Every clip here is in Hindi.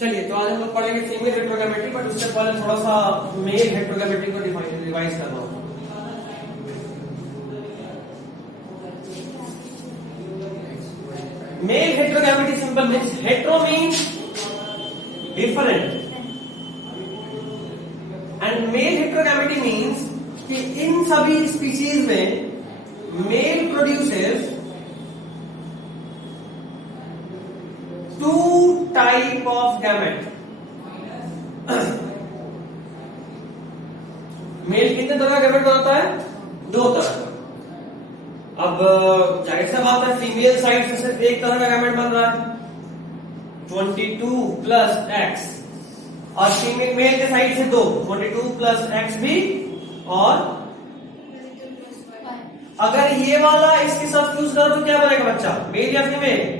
चलिए तो आज हम लोग पढ़ेंगे फीमेल हेट्रोगैमेटी, बट उससे पहले थोड़ा सा मेल हेट्रोगैमेटी को रिवाइज करना होगा। Male heterogamety simple means hetero means different and male heterogamety means कि इन सभी स्पीशीज में male produces two type of gamete. Male कितने तरह का गैमेट बनाता है? दो तरह का। अब जाहिर सा बात है फीमेल साइड से सिर्फ एक तरह का गैमेट बन रहा है 22 प्लस एक्स, और फीमेल मेल के साइड से दो 22 प्लस एक्स भी, और अगर ये वाला इसके साथ फ्यूज करो तो क्या बनेगा बच्चा, मेल या फीमेल?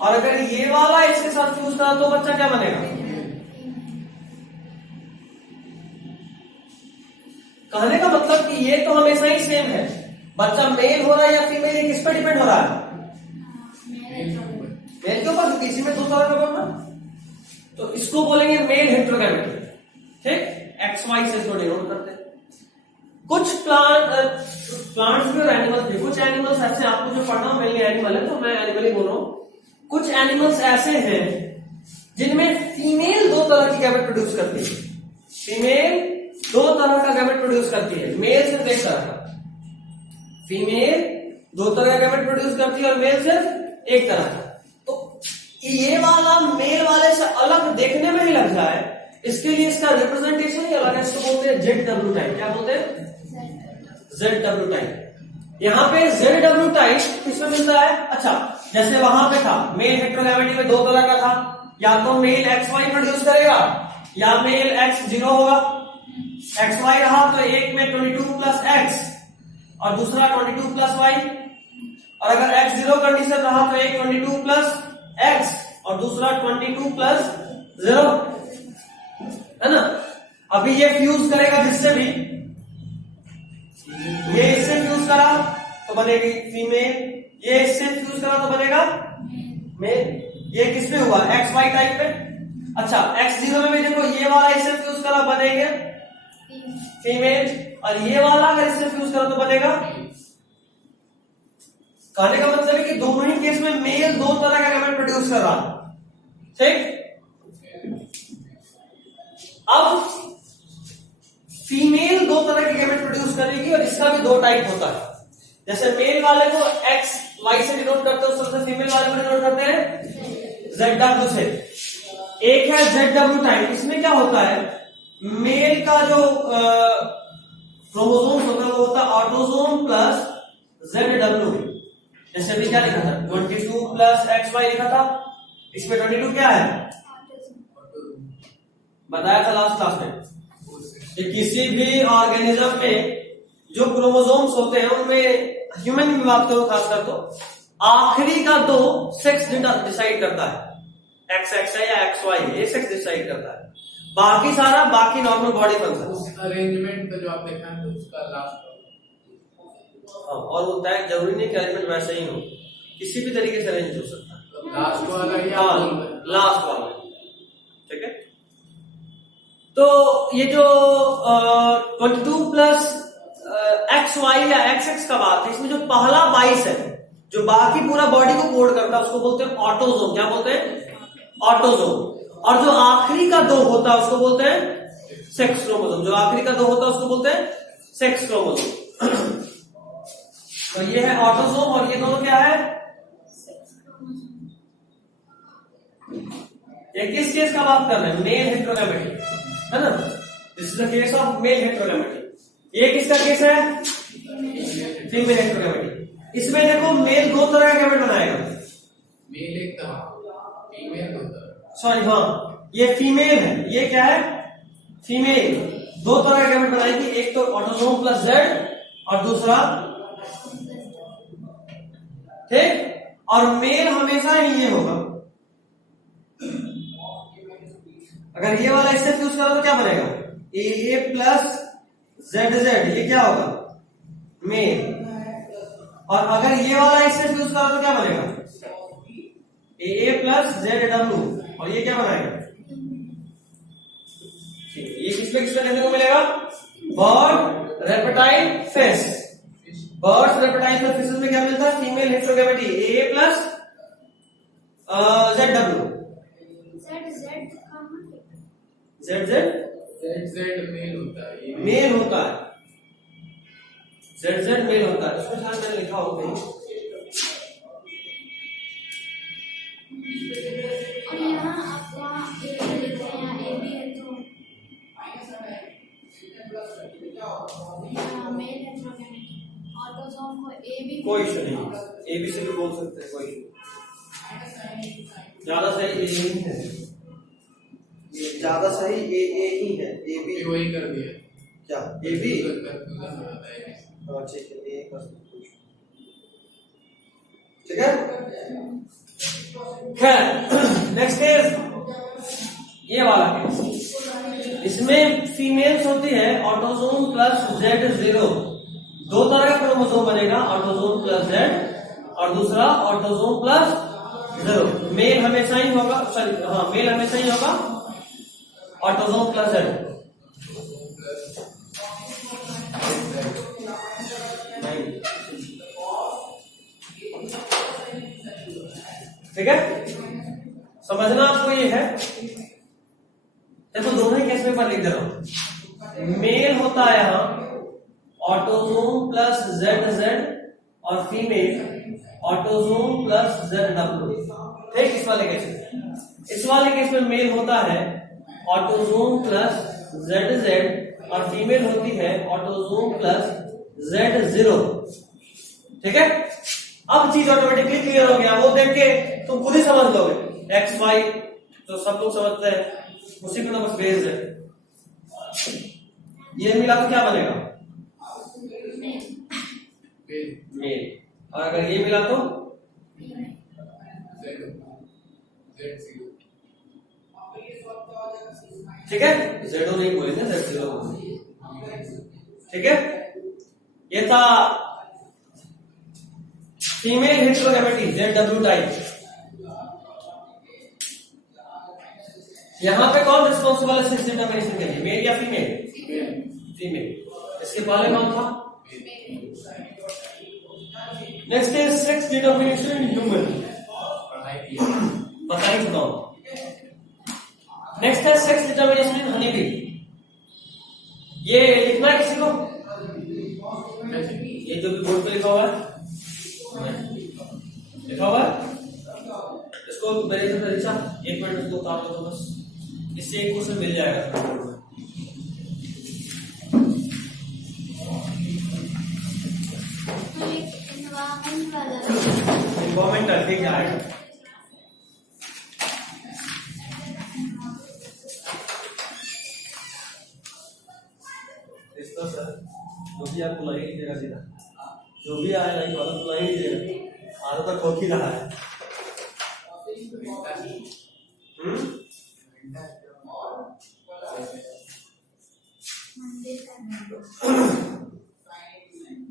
और अगर ये वाला इसके साथ फ्यूज करा तो बच्चा क्या बनेगा? कहने का मतलब कि ये तो हमेशा ही सेम है, बच्चा मेल हो रहा है या फीमेल, ये किस पर डिपेंड हो रहा है? मेल के ऊपर, किसी में दो तरह का बनना, तो इसको बोलेंगे मेल हेट्रोगैमेटी। ठीक, एक्स वाई से इसको डिनोट करते हैं। कुछ प्लांट्स भी और एनिमल्स भी, कुछ एनिमल्स ऐसे, आपको जो पढ़ना मेनली एनिमल है तो मैं एनिमल ही बोल रहा हूं। कुछ एनिमल्स ऐसे हैं जिनमें फीमेल दो तरह की गैमेट प्रोड्यूस करती है। फीमेल दो तरह का गैमेट प्रोड्यूस करती है, मेल सिर्फ एक तरह का। फीमेल दो तरह का गैमेट प्रोड्यूस करती है और मेल सिर्फ एक तरह का। तो ये वाला मेल वाले से अलग देखने में ही लग जाए, इसके लिए इसका रिप्रेजेंटेशन ही अलग है। इसको बोलते हैं ZW टाइप। क्या बोलते हैं? ZW type. यहाँ पे ZW टाइप किसमें मिलता है? अच्छा, जैसे वहां पे था मेल हेट्रोगैमेटी में दो तरह का था, या तो मेल XY प्रोड्यूस करेगा या मेल X 0 होगा। XY रहा तो एक में 22 प्लस एक्स और दूसरा 22 प्लस वाई, और अगर X 0 कंडीशन रहा तो एक 22 प्लस एक्स और दूसरा 22 प्लस 0, है ना। अभी ये फ्यूज करेगा जिससे भी, ये इससे फ्यूज करा तो बनेगी फीमेल, ये इससे फ्यूज करा तो बनेगा मेल। ये किस पे हुआ? XY टाइप पे। अच्छा, X0 में भी देखो, ये वाला इससे फ्यूज करा बनेगा फीमेल, और ये वाला अगर इससे फ्यूज करा तो बनेगा। कहने का मतलब है कि दोनों ही केस में मेल दो तरह का गैमेट प्रोड्यूस कर रहा है। ठीक, अब फीमेल दो तरह के गैमेट प्रोड्यूस करेगी और इसका भी दो टाइप होता है। जैसे मेल वाले को एक्स वाई से डिनोट करते हैं, उस तरह से फीमेल वाले को डिनोट करते हैं ZW से। एक है ZW टाइप, इसमें क्या होता है, मेल का जो क्रोमोसोम होता है वो होता है ऑटोसोम प्लस ZW। जैसे अभी क्या लिखा था 22 प्लस XY लिखा था, इसमें 22 क्या है बताया था लास्ट क्लास में कि किसी भी ऑर्गेनिज्म में जो क्रोमोसोम्स होते हैं उनमें, ह्यूमन में बात करो खासकर, तो आखिरी का दो सेक्स डिसाइड करता है, XX है या XY है, ये सेक्स डिसाइड करता है। बाकी सारा बाकी नॉर्मल बॉडी फंक्शन अरेंजमेंट का जो आप देखा है उसका लास्ट, और होता है, जरूरी नहीं कि अरेंजमेंट वैसे ही हो, किसी भी तरीके से अरेंज हो सकता है। लास्ट वाला या लास्ट वाला। ठीक है, तो ये जो 22 प्लस XY या XX का बात है, इसमें जो पहला 22 है जो बाकी पूरा बॉडी को कोड करता है उसको बोलते हैं ऑटोसोम। क्या बोलते हैं? ऑटोसोम। और जो आखिरी का दो होता है उसको बोलते हैं सेक्स क्रोमोसोम। जो आखिरी का दो होता है उसको बोलते हैं सेक्स क्रोमोसोम। तो ये है ऑटोसोम और ये दोनों क्या है? ये किस केस का बात कर रहे हैं? मेल हेट्रोगैमेटी, है ना। This is the case of male heterogamety. ये किसका केस है? Female heterogamety. इसमें देखो मेल दो तरह का गैमेट बनाएगा, मेल एक तरह, फीमेल दो तरह। सॉरी, हाँ, ये फीमेल है, ये क्या है? फीमेल दो तरह का गैमेट बनाएगी, एक तो ऑटोसोम प्लस Z और दूसरा, ठीक। और मेल हमेशा ही ये होगा। अगर ये वाला इससे फ्यूज करो तो क्या बनेगा? AA प्लस ZZ, ये क्या होगा? मेल। और अगर ये वाला इससे फ्यूज करो तो क्या बनेगा? ए प्लस जेड डब्ल्यू, और ये क्या बनाएगा? ठीक है, ये किसमें देखने को मिलेगा? Bird reptile fish. Birds reptile fishes में क्या मिलता है? Female heterogamety A plus Z W. Z Z male होता है, ये मेल होता है, जेड जेड मेल होता है। इसमें शायद मैंने लिखा हो कहीं। और यहाँ आप वहाँ ए भी लिखते हैं, यहाँ ए भी है तो यहाँ मेल हेटेरोगैमेटी, ऑटोसोम को ए भी, कोई इशू नहीं, ए बी से भी बोल सकते हैं, कोई इशू। ज्यादा सही ए ही है, ज्यादा सही ए ही है, ए बी वही कर दिया क्या? ए बी कंफ्यूजन हो जाता है। हाँ ठीक है, ए का ठीक है। खैर नेक्स्ट इज ये वाला केस। इसमें फीमेल्स होती है ऑटोसोम प्लस जेड जीरो। दो तरह का क्रोमोसोम बनेगा, ऑटोसोम प्लस जेड और दूसरा ऑटोसोम प्लस जीरो। मेल हमेशा ही होगा, सॉरी हाँ मेल हमेशा ही होगा ऑटोसोम प्लस जेड। ठीक है, समझना आपको ये है। देखो दोनों ही केस में पर लिख दे रहा हूं। मेल होता है यहाँ ऑटोसोम प्लस जेड जेड और female autosome plus Z W. ठीक, इस वाले केस में, इस वाले केस में मेल होता है ऑटोसोम प्लस जेड जेड और फीमेल होती है ऑटोसोम प्लस जेड जीरो। ठीक है, अब चीज ऑटोमेटिकली क्लियर हो गया। वो देख के तुम खुद ही समझ लोगे। एक्स वाई तो सब लोग समझते हैं, उसी को तो बस बेस है। ये मिला तो क्या बनेगा? मेल। और अगर ये मिला तो ठीक है, जेडो नहीं बोलेंगे, जेड जीरो बोलेंगे। ठीक है, ये था female heterogamety Z W type. यहां पे कौन रिस्पॉन्सिबल है सेक्स डिटरमिनेशन के लिए, मेल या फीमेल? फीमेल। इसके पहले कौन था? Next is sex determination in human. बता ही चुका हूं। नेक्स्ट है सेक्स डिटरमिनेशन इन हनी बी। ये लिखना है किसी को? ये जो भी बोर्ड पे लिखा हुआ है, लिखा हुआ है, इसको मेरे से परीक्षा 1 मिनट इसको उतार दो तो बस, इससे एक क्वेश्चन मिल जाएगा। इन्वायरमेंटल ठीक है। इसका सर जो भी आप बुलाई लीजिएगा, सीधा जो भी आया नहीं वाला बुलाई लीजिएगा, आधा तक खोल ही रहा है।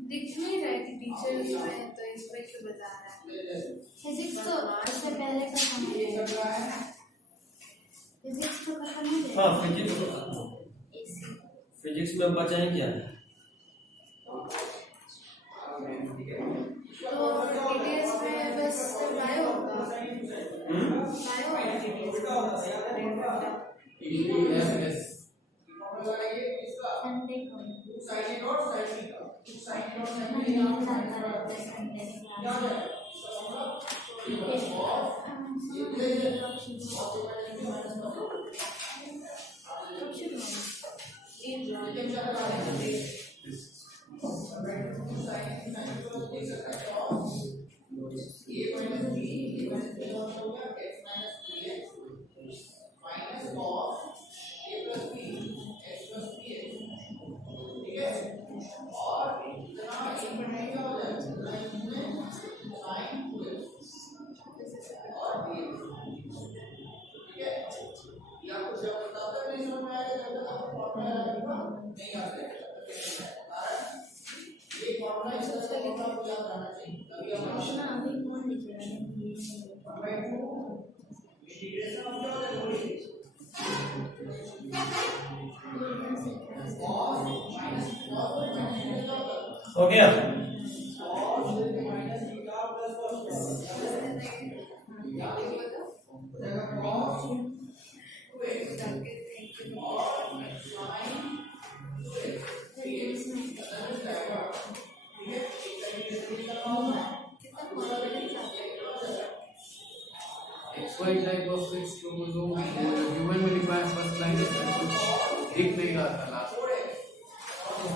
दिख नहीं रहा है कि टीचर इसमें तो इस पे क्यों बता रहा है? फिजिक्स तो इससे पहले का समझ है, फिजिक्स तो खत्म हो गया। हाँ फिजिक्स में बचा है क्या? तो टीडीएस में बस बायो होगा, बायो होगा टीडीएस। संडे को गया? XY type of sex chromosome human में लिखा है फर्स्ट लाइन इसमें कुछ दिख नहीं रहा था लास्ट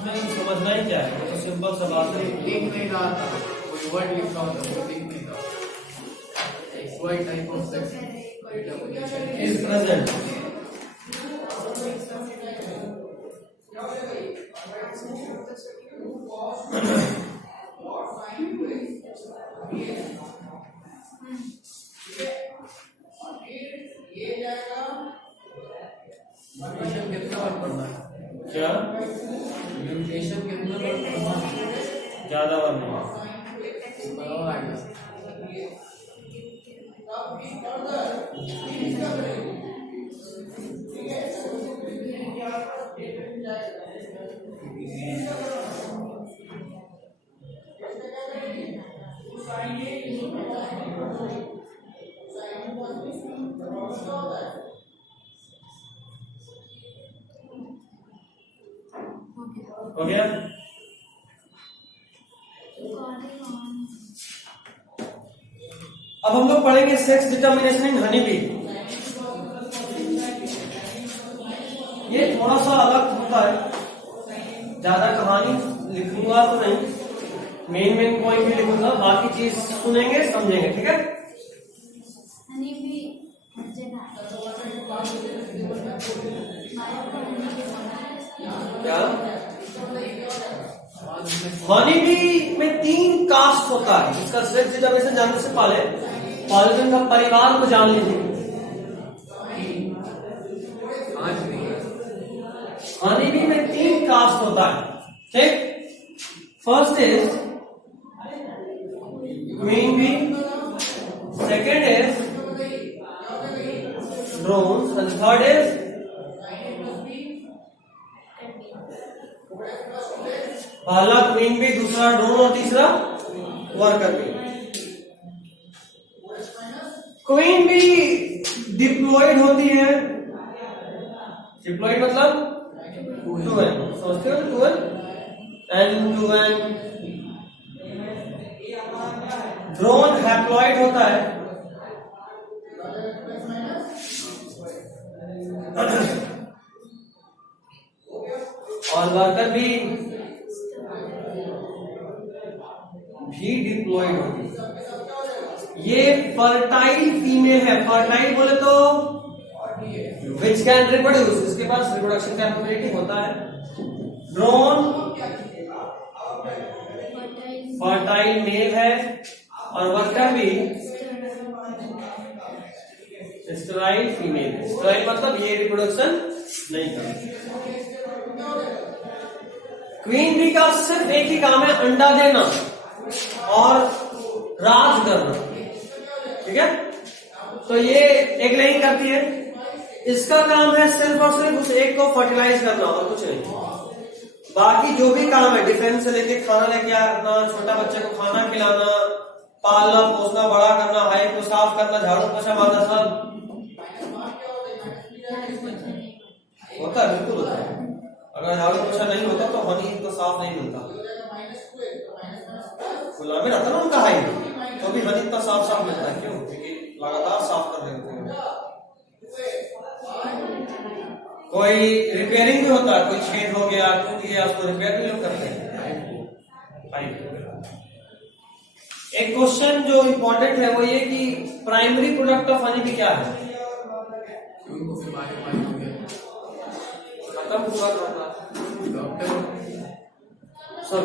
नहीं समझना ही क्या है, तो सिंपल सा बात है। दिख नहीं रहा था, कोई वर्ड लिखा होता वो दिख नहीं रहा। XY type of sex is present. Mutation कितना बार पढ़ना है? क्या म्यूटेशन कितना बार पढ़ना है? ज्यादा बार नहीं। बराबर आएगा। हो गया? अब हम लोग पढ़ेंगे sex determination in honey bee. ये थोड़ा सा अलग होता है, ज्यादा कहानी लिखूंगा तो नहीं, मेन पॉइंट भी लिखूंगा, बाकी चीज सुनेंगे समझेंगे, ठीक है? हनी भी क्या हनी बी में 3 कास्ट होता है। इसका सेक्स डिटर्मिनेशन जानने से पहले पॉलिजन का परिवार को जान लीजिए। हनी बी में 3 कास्ट होता है, ठीक? First is queen bee, second is drones and third is पहला क्वीन बी, दूसरा ड्रोन और तीसरा worker bee. Queen bee diploid होती है। डिप्लॉयड मतलब 2n, समझते हो? 2n and 2n। Drone haploid होता है। और वर्कर भी डिप्लॉयड होती है। ये फर्टाइल फीमेल है। फर्टाइल बोले तो विच कैन रिप्रोड्यूस, इसके पास रिप्रोडक्शन कैपेबिलिटी होता है। ड्रोन फर्टाइल मेल है और वर्कर भी स्टेराइल फीमेल है। स्टेराइल मतलब ये रिप्रोडक्शन नहीं करती। क्वीन बी का सिर्फ एक ही काम है, अंडा देना और राज करना, ठीक है? तो ये एग लेइंग करती है। इसका काम है सिर्फ और सिर्फ उस एग को फर्टिलाइज करना और कुछ नहीं। बाकी जो भी काम है, डिफेंस से लेके खाना लेके आना, छोटा बच्चे को खाना खिलाना, पालना पोसना, बड़ा करना, हाइट को साफ करना, झाड़ू पोछा मारना, सब होता है, बिल्कुल होता है। अगर झाड़ू पोछा नहीं होता तो हनी तो साफ नहीं मिलता। खुला में रहता ना उनका हाइट, तो भी हनी इतना साफ साफ मिलता है। क्यों? क्योंकि लगातार साफ कर रहे होते हैं। कोई रिपेयरिंग भी होता है, कोई छेद हो गया, टूट गया, उसको रिपेयर भी लोग करते हैं। एक क्वेश्चन जो इम्पोर्टेंट है वो ये कि primary product of honey bee क्या है? खत्म हुआ सब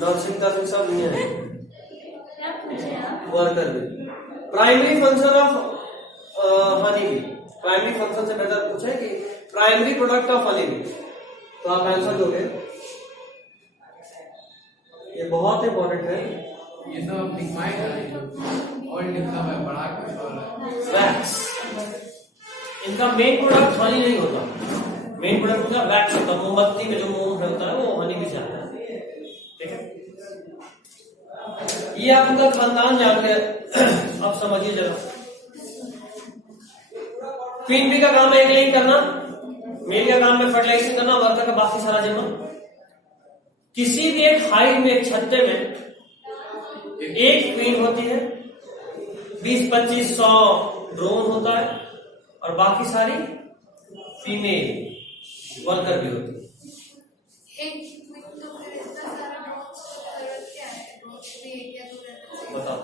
नर्सिंग का सब नहीं है। वर्कर भी primary function of honey bee, primary function से बेहतर पूछे कि primary product of honey bee, तो आप आंसर दोगे। ये बहुत इंपॉर्टेंट है। ये सब आप लिखवाएगा और लिखना है, पढ़ा कुछ और वैक्स। इनका मेन प्रोडक्ट हनी नहीं होता, मेन प्रोडक्ट उनका वैक्स होता है। मोमबत्ती में जो मोम होता है वो हनी भी से आता है। ये आप उनका खानदान जानते हैं। अब समझिए जरा, क्वीन बी का काम है एग लेइंग करना, मेल का काम है फर्टिलाइजिंग करना, वर्कर का बाकी सारा जिम्मा। किसी भी एक हाइव में, एक छत्ते में एक क्वीन होती है, 20-25-100 ड्रोन होता है, और बाकी सारी फीमेल वर्कर भी होती है। एक क्वीन तो फिर इतना सारा ड्रोन्स की जरूरत क्या है? ड्रोन्स भी एक या दो रहना चाहिए। बताओ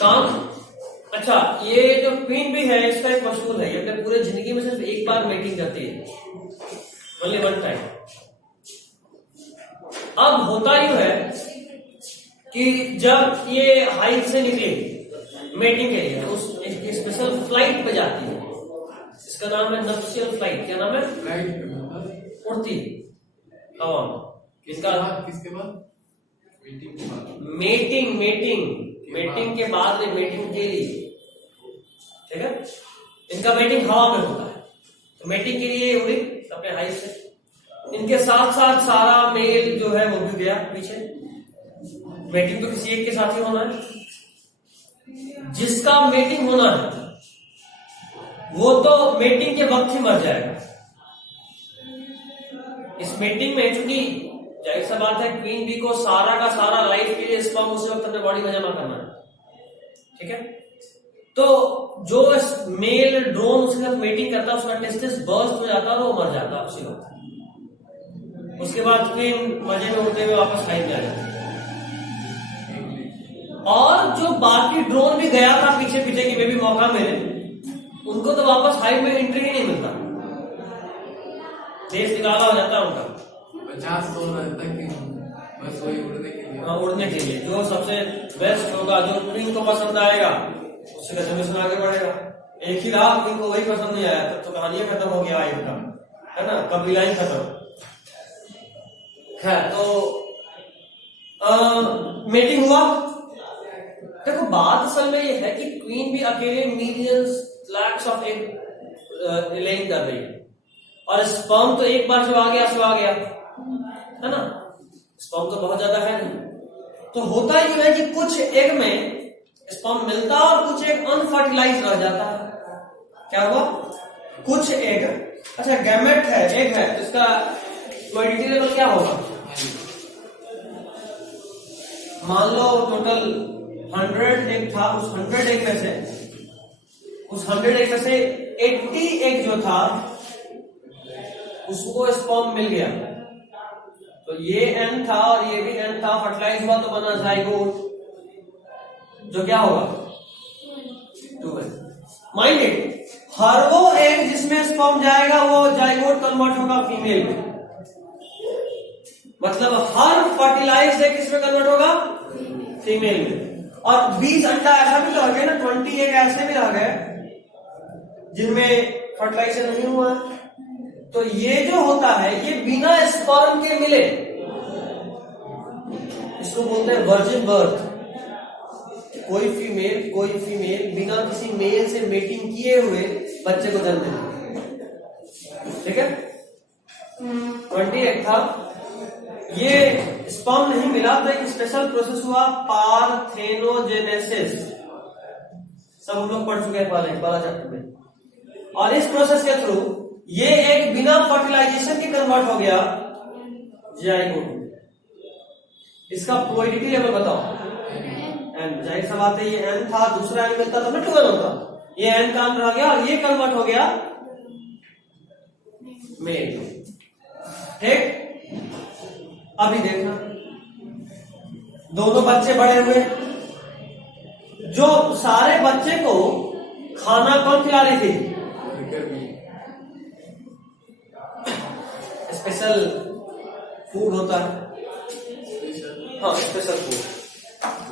काम। अच्छा, ये जो क्वीन भी है इसका एक मशहूर है, ये अपने पूरे जिंदगी में सिर्फ एक बार मेटिंग करती है, ओनली वन टाइम। अब होता यूं है कि जब ये हाइव से निकले मेटिंग के लिए, तो एक स्पेशल फ्लाइट पे जाती है, इसका नाम है नप्शियल फ्लाइट। क्या नाम है? फ्लाइट उड़ती हवा में। किसके बाद? मीटिंग के बाद। मेटिंग के बाद, मेटिंग के लिए, ठीक है। इनका मेटिंग हवा में होता है, तो मेटिंग के लिए उड़ी अपने हाइव से। इनके साथ साथ सारा मेल जो है वो भी गया पीछे। मेटिंग तो किसी एक के साथ ही होना है। जिसका मेटिंग होना है वो तो मेटिंग के वक्त ही मर जाएगा। इस मेटिंग में चूंकि जाहिर सा बात है, क्वीन बी को सारा का सारा लाइफ के लिए स्पर्म उसी वक्त अपने बॉडी में जमा करना है, ठीक है। तो जो मेल ड्रोन उसके साथ मेटिंग करता है, उसका टेस्टिस बर्स्ट हो जाता है और वो मर जाता है उसी वक्त। उसके बाद क्वीन मजे में उड़ते हुए वापस लाइफ में आ जाती है। और जो बाकी ड्रोन भी गया था पीछे पीछे कि वे भी मौका मिले, उनको तो वापस हाइव में एंट्री ही नहीं मिलता, देश निकाला हो जाता है उनका। 50 तो रहता है कि बस वही उड़ने के लिए। उड़ने के लिए जो सबसे बेस्ट होगा, जो क्वीन को पसंद आएगा, उससे कंजम्पशन आगे बढ़ेगा। एक ही रहा, क्वीन को वही पसंद नहीं आया, तब तो कहानी खत्म हो गया हाइव का, है ना, कबीला ही खत्म है। तो मीटिंग हुआ। देखो बात असल में ये है कि क्वीन भी अकेले millions lakhs of egg laying कर रही है, और स्पर्म तो एक बार जो आ गया सो आ गया, है ना। स्पर्म तो बहुत ज्यादा है नहीं। तो होता ही है कि कुछ एग में स्पर्म मिलता है और कुछ एग अनफर्टिलाइज रह जाता है। क्या हुआ? कुछ एग, अच्छा गैमेट है, एग है, तो इसका क्वालिटी लेवल क्या होगा? मान लो टोटल 100 एग था, उस 100 एग में से, उस 100 एग में से 80 एग जो था उसको स्पर्म मिल गया, तो ये एन था और ये भी एन था, फर्टिलाइज हुआ तो बना जाइगोट, जो क्या होगा? 2n। माइंड इट, हर वो एग जिसमें स्पर्म जाएगा वो जाइगोट कन्वर्ट होगा फीमेल में। मतलब हर फर्टिलाइज्ड एग किसमें कन्वर्ट होगा? फीमेल में। और 20 अंडा ऐसा भी रह गए ना, 20 एग ऐसे भी रह गए जिनमें फर्टिलाइजेशन नहीं हुआ। तो ये जो होता है ये बिना स्पर्म के मिले, इसको बोलते हैं वर्जिन बर्थ। कोई फीमेल बिना किसी मेल से मेटिंग किए हुए बच्चे को जन्म देती, ठीक है। 20 एग था, ये स्पर्म नहीं मिला तो एक स्पेशल प्रोसेस हुआ, पार्थेनोजेनेसिस। सब हम लोग पढ़ चुके हैं पहला चैप्टर में। और इस प्रोसेस के थ्रू ये एक बिना फर्टिलाइजेशन के कन्वर्ट हो गया जाइगोट। इसका प्रोबेबिलिटी लेवल बताओ। एन, जाहिर सा बात है ये एन था, दूसरा एन मिलता तो 12 होता, ये एन काम रह गया और ये कन्वर्ट हो गया मेल, ठीक। अभी देखना, दोनों बच्चे बड़े हुए, जो सारे बच्चे को खाना कौन खिला रही थी? स्पेशल फूड होता है, हाँ स्पेशल फूड।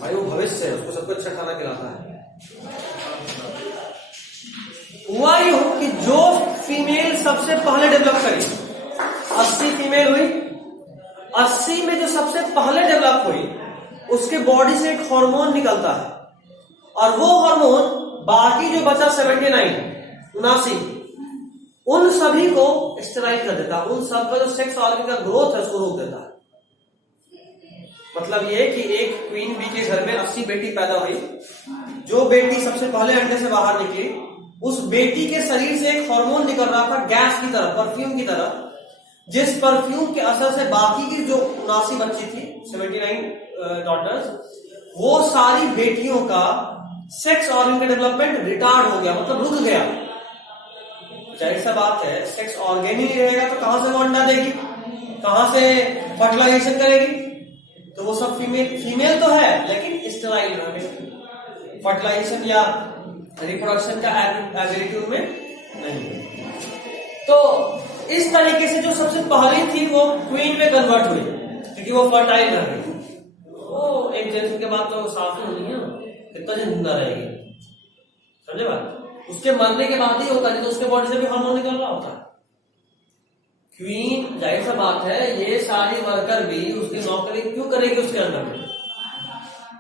भाई वो भविष्य है, उसको सबको अच्छा खाना खिलाता है। हुआ यूं कि जो फीमेल सबसे पहले डेवलप करी, 80 फीमेल हुई, 80 में जो सबसे पहले डेवलप हुई उसके बॉडी से एक हार्मोन निकलता है, और वो हार्मोन बाकी जो बचा 79 उन सभी को स्टेराइल कर देता है, उन सब का जो सेक्स ऑर्गन का ग्रोथ है उसको रोक देता है। मतलब ये कि एक क्वीन बी के घर में 80 बेटी पैदा हुई। जो बेटी सबसे पहले अंडे से बाहर निकली, उस बेटी के शरीर से एक हार्मोन निकल रहा था गैस की तरह, परफ्यूम की तरह, जिस परफ्यूम के असर से बाकी की जो 79 बच्ची थी, 79 डॉटर्स, वो सारी बेटियों का सेक्स ऑर्गन का डेवलपमेंट रिटार्ड हो गया, मतलब रुक गया। जाहिर सा बात है, सेक्स ऑर्गन ही नहीं रहेगा तो कहां से वो अंडा देगी, कहां से फर्टिलाइजेशन करेगी? तो वो सब फीमेल तो है लेकिन स्टेराइल रहेगी, फर्टिलाइजेशन या रिप्रोडक्शन का एबिलिटी उनमें नहीं। तो इस तरीके से जो सबसे पहली थी वो क्वीन में कन्वर्ट हुई, क्योंकि वो फर्टाइल रह गई। वो एक जनरेशन के बाद तो साफ ही होनी है, कितना दिन जिंदा रहेगी, समझे बात? उसके मरने के बाद ही होता है, तो उसके बॉडी से भी हार्मोन निकल रहा होता है। क्वीन, जाहिर सा बात है, ये सारी वर्कर भी उसकी नौकरी क्यों करेगी उसके अंदर में?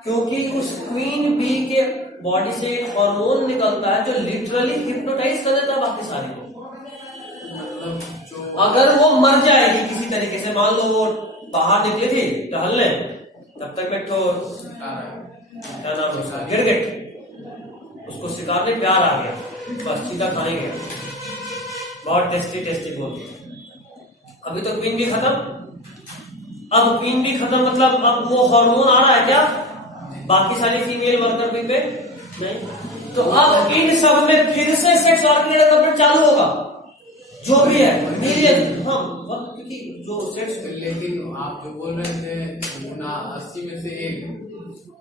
क्योंकि उस क्वीन बी के बॉडी से एक हार्मोन निकलता है जो लिटरली हिप्नोटाइज कर देता है बाकी सारी को। मतलब जो अगर वो मर जाएगी किसी तरीके से, मान लो वो बाहर निकली थी टहलने, तब तक में तो क्या नाम है उसका, गिरगिट, उसको शिकार में प्यार आ गया, बस सीधा खाने गया, बहुत टेस्टी टेस्टी बोल। अभी तो क्वीन भी खत्म, अब क्वीन भी खत्म, मतलब अब वो हार्मोन आ रहा है क्या बाकी सारी फीमेल वर्कर भी पे? नहीं। तो अब इन सब में फिर से सेक्स ऑर्गन डेवलपमेंट चालू होगा, जो भी है मिलियन, हाँ, क्योंकि जो सेक्स। लेकिन आप जो बोल रहे थे गुना 80 में से एक,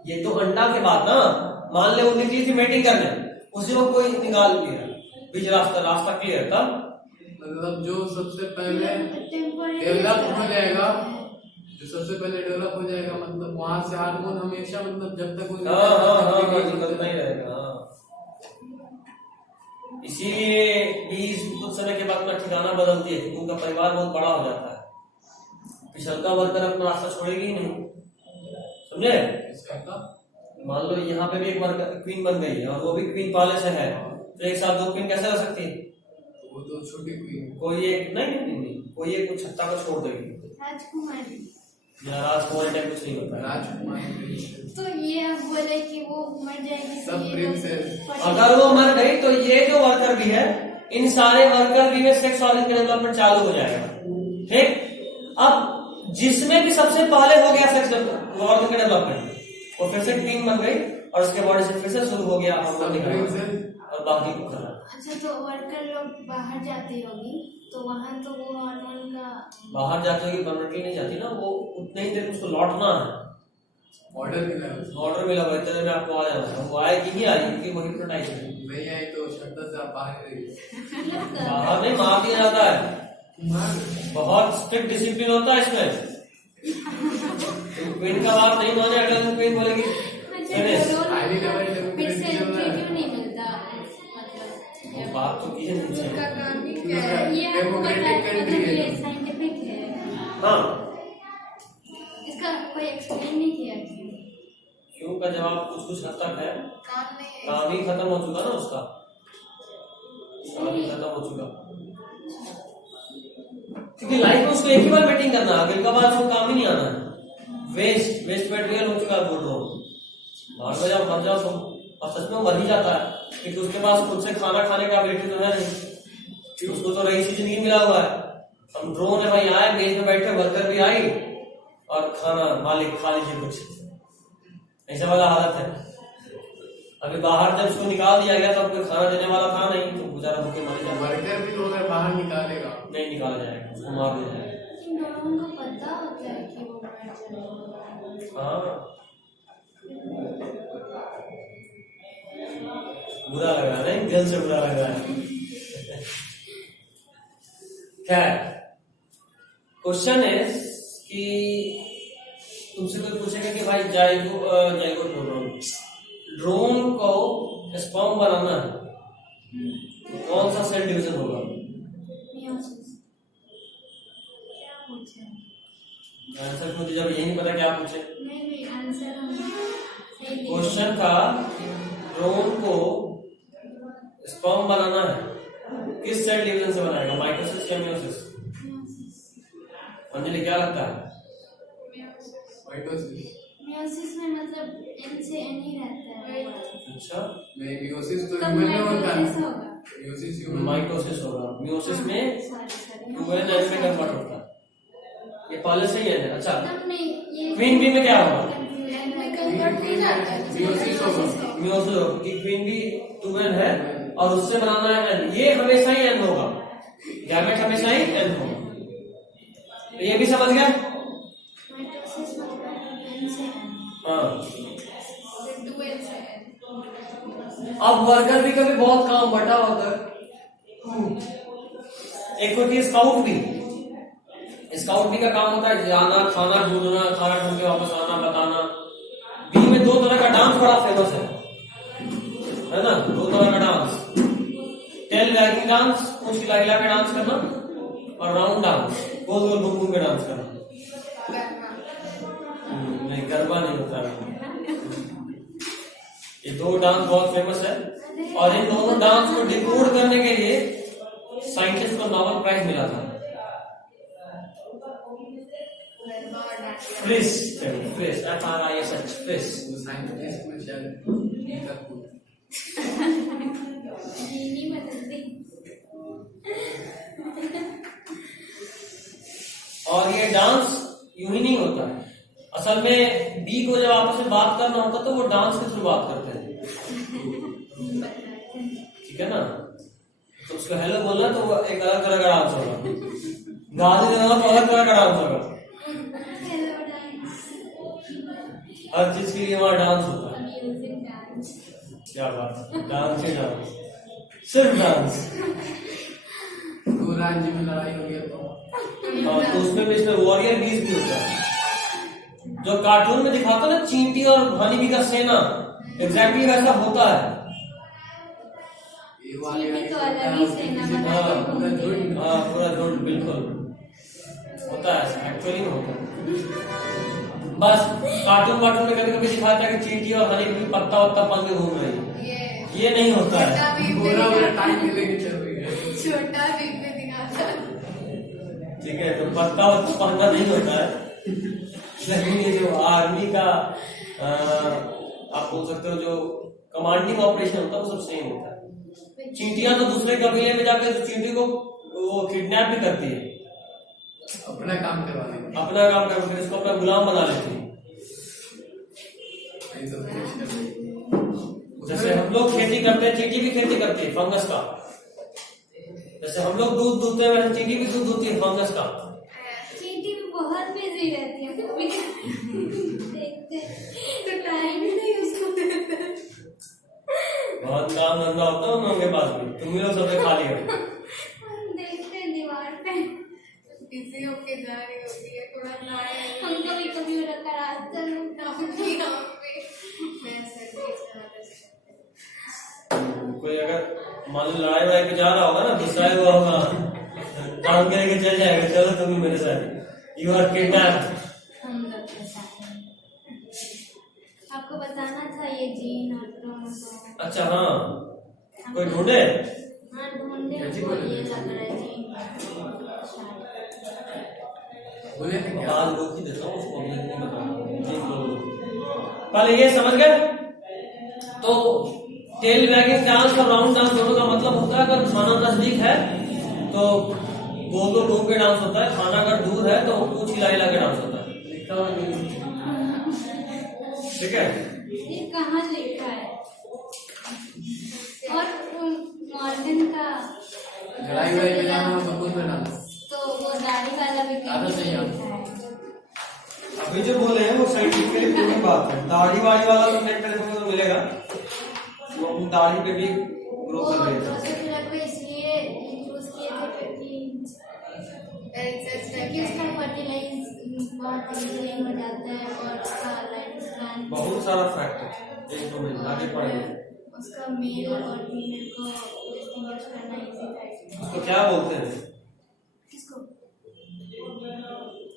ये तो अंडा के बाद ना, मान ले वो निकली थी मेटिंग करने, उसी को कोई निकाल लिया, बीच रास्ता क्लियर था। मतलब जो सबसे पहले डेवलप हो जाएगा, जो सबसे पहले डेवलप हो जाएगा, मतलब वहां से हार्मोन हमेशा, मतलब जब तक निकलता ही रहेगा। इसीलिए बीज कुछ समय के बाद अपना ठिकाना बदलती है, क्योंकि उनका परिवार बहुत बड़ा हो जाता है। पिछलका वर्कर अपना रास्ता छोड़ेगी ही नहीं, समझे? मान लो यहाँ पे भी एक वर्कर क्वीन बन गई है और वो भी क्वीन पाले से है, तो एक साथ 2 क्वीन कैसे रह सकती है? वो तो छोटी क्वीन, कोई एक नहीं, कोई एक कुछ छत्ता को छोड़ देगी। राजकुमारी या राजकुमारी टाइप कुछ नहीं होता है। राजकुमारी। तो ये आप बोले कि वो मर जाएगी, तो सब ये प्रिंसेस। अगर वो मर गई तो ये जो वर्कर भी है, इन सारे वर्कर भी में सेक्स ऑर्गन का डेवलपमेंट चालू हो जाएगा, ठीक? अब जिसमें भी सबसे पहले हो गया सेक्स ऑर्गन का डेवलपमेंट, वो फिर से क्वीन बन गई और उसके बॉडी से फिर से शुरू हो गया और बाकी को खत्म। अच्छा, तो वर्कर लोग बाहर जाती होगी, तो वहां तो वो हार्मोन का बाहर जाती होगी, परमानेंटली नहीं जाती ना, वो उतने ही देर उसको लौटना है, ऑर्डर मिला हुआ इतने में आपको आ जाना, वो आएगी ही आएगी, क्योंकि वो हिप्नोटाइज है। नहीं आई तो छत्ता से आप बाहर रहिए। बाहर नहीं, मार दिया जाता है, बहुत स्ट्रिक्ट डिसिप्लिन होता है इसमें। क्वीन का बात नहीं माने, अगर क्वीन बोलेगी फिर से क्यों नहीं मिलता? मतलब बात तो की है ये आपको पता है, मतलब ये साइंटिफिक है। हाँ, इसका कोई एक्सप्लेन नहीं किया। क्यों का जवाब कुछ हद तक है, काम ही खत्म हो चुका ना उसका, काम ही खत्म हो चुका, क्योंकि लाइफ में उसको एक ही बार मीटिंग करना, अगले का बार उसको काम ही नहीं आना है। वेस्ट मटेरियल हो चुका बोल रहा हूँ, बाहर में जाओ मर जाओ तुम, और सच में मर ही जाता है, क्योंकि उसके पास खुद से खाना खाने का एबिलिटी तो है नहीं, उसको तो रईसी जिंदगी मिला हुआ है। हम ड्रोन है भाई, आए मेज में बैठे, वर्कर भी आई और खाना मालिक खा लीजिए कुछ, ऐसा वाला हालत है। अभी बाहर जब उसको निकाल दिया गया तो कोई खाना देने वाला था नहीं, तो बेचारा भूखे मर जाएगा। वर्कर भी तो अगर बाहर निकालेगा, नहीं निकाला जाएगा, उसको मार दिया जाएगा। इन लोगों को पता होता है कि वो मर जाएगा। हाँ, बुरा लग रहा है, दिल से बुरा लग रहा है। खैर, क्वेश्चन है कि तुमसे कोई पूछेगा कि भाई जायगो बोल रहा हूँ, ड्रोन को स्पर्म बनाना है, कौन सा सेल डिवीजन होगा? क्या पूछे? आंसर क्यों, जब यही नहीं पता क्या पूछे? नहीं आंसर क्वेश्चन था ड्रोन को स्पर्म बनाना है, किस सेल डिवीजन से बनाएगा, माइटोसिस या मियोसिस? अंजलि क्या लगता है? माइटोसिस मियोसिस में मतलब N से N ही रहता है। अच्छा, नहीं, मियोसिस तो तब ह्यूमन में होता माइटोसिस है। होगा। मियोसिस ह्यूमन माइटोसिस होगा। मियोसिस में सॉरी 2n n में कन्वर्ट होता है। ये पहले से ही है। अच्छा, तब नहीं ये क्वीन बी में क्या होगा? कंफ्यूजन में कन्वर्ट नहीं जाता है। मियोसिस होगा। मियोसिस होगा क्योंकि क्वीन बी 2n है और उससे बनाना है n। ये हमेशा ही n होगा, गैमेट हमेशा ही n होगा। तो ये भी समझ गए? माइटोसिस मतलब N से N। हाँ। फिर 2N से N। अब वर्कर भी कभी बहुत काम बटा होता है। एक होती है स्काउट भी। स्काउट भी का काम होता है जाना, खाना ढूंढना, खाना ढूंढ के वापस आना, बताना। बी में 2 तरह का डांस बड़ा फेमस है ना? 2 तरह का डांस, टेल वैगिंग डांस, पूंछ हिला हिला के डांस करना, और राउंड डांस, गोल गोल घूम घूम के डांस करना। नहीं, गरबा नहीं होता है। ये 2 डांस बहुत फेमस है और इन दोनों डांस को डिकोड करने के लिए साइंटिस्ट को नोबेल प्राइज मिला था। Frisch, Frisch, FRISH, Frisch. Scientist में शायद नीता को नहीं बदलती। और ये डांस यूं ही नहीं होता है। असल में बी को जब आपस में बात करना होता है तो वो डांस के थ्रू बात करते हैं, ठीक है ना? तो उसको हेलो बोलना तो वो एक अलग तरह का डांस होगा, गाली देना तो अलग तरह का डांस होगा। हर चीज के लिए वहां डांस होता है। क्या बात है, डांस ही डांस, सिर्फ डांस। दो राज्य में लड़ाई हो गया तो उसमें भी इसमें वॉरियर बीज भी होता है जो कार्टून में दिखाता है ना, चींटी और हनी बी का सेना, एग्जैक्टली वैसा होता है। ये वाले चींटी तो अलग ही सेना मतलब हाँ, पूरा झुंड बिल्कुल होता है, एक्चुअली में होता है। बस कार्टून में कभी कभी दिखाता है कि चींटी और हनी बी पत्ता वत्ता पान के घूम रही है, ये नहीं होता है। पूरा टाइम के लेके चल रही है। छोटा भी दिखाता है। ठीक है, तो पत्ता वत्ता पहनना नहीं होता है, लेकिन ये जो आर्मी का आप बोल सकते हो जो कमांडिंग ऑपरेशन होता है वो सब सेम होता है। चींटियां तो दूसरे कबीले में जाकर चींटी को वो किडनैप भी करती है, अपना काम करवाने के अपना काम कर, फिर इसको अपना गुलाम बना लेती है। लिए तो कुछ कर रही है। जैसे हम लोग खेती करते हैं, चींटी भी खेती करती है फंगस का। जैसे हम लोग दूध दूधते हैं वैसे चींटी भी दूध दूधती है फंगस का। चींटी भी बहुत बिजी रहती है, देखते तो टाइम ही नहीं उसको देते। बहुत काम धंधा होता है उन लोगों के पास भी, तुम ही लोग सबसे खाली हो। हम देखते हैं दीवार पे बिजी होके जा रही होती है, थोड़ा लाए हम कभी रखा रास्ते में कोई अगर मान लो लड़ाई वड़ाई पे जा रहा होगा ना, गुस्साया हुआ होगा, काम करके चल जाएगा, चलो तुम ही मेरे साथ, यू आर किडनैप्ड। हम लोग के साथ आपको बताना था ये जीन और क्रोमोसोम। अच्छा हाँ, कोई ढूंढे? हाँ ढूंढने को ये लग रहा है जीन बोले थे क्या? आज रोक ही देता हूँ उसको, अगले दिन बताऊंगा। पहले ये समझ गए? तो टेल वैगिंग डांस और राउंड डांस दोनों का मतलब होता है अगर खाना नजदीक है तो गोल गोल घूम के डांस होता है, खाना अगर दूर है तो पूंछ हिला हिला के डांस होता है। लिखा हुआ नहीं, ठीक है? ये कहाँ लिखा है? और मॉर्गन का लड़ाई वड़ाई पे जाना हो तो खुद में डांस। तो वो दाढ़ी वाला भी आधा सही है। लिखा है। अभी जो बोले हैं वो साइंटिफिकली प्रूवन बात है। दाढ़ी वाली वाला तो नेट पे देखोगे तो मिलेगा, वो अपनी दाढ़ी पे भी ग्रो वो कर रही है। ड्रोसोफिला को इसलिए चूज किए थे क्योंकि उसका फर्टिलाइज बहुत इजीली हो जाता है और उसका लाइफ स्पैन बहुत सारा फैक्ट है, एक दो मिनट आगे पढ़ेंगे। उसका मेल और फीमेल को डिस्टिंग्विश करना इजी था। उसको क्या बोलते हैं? किसको?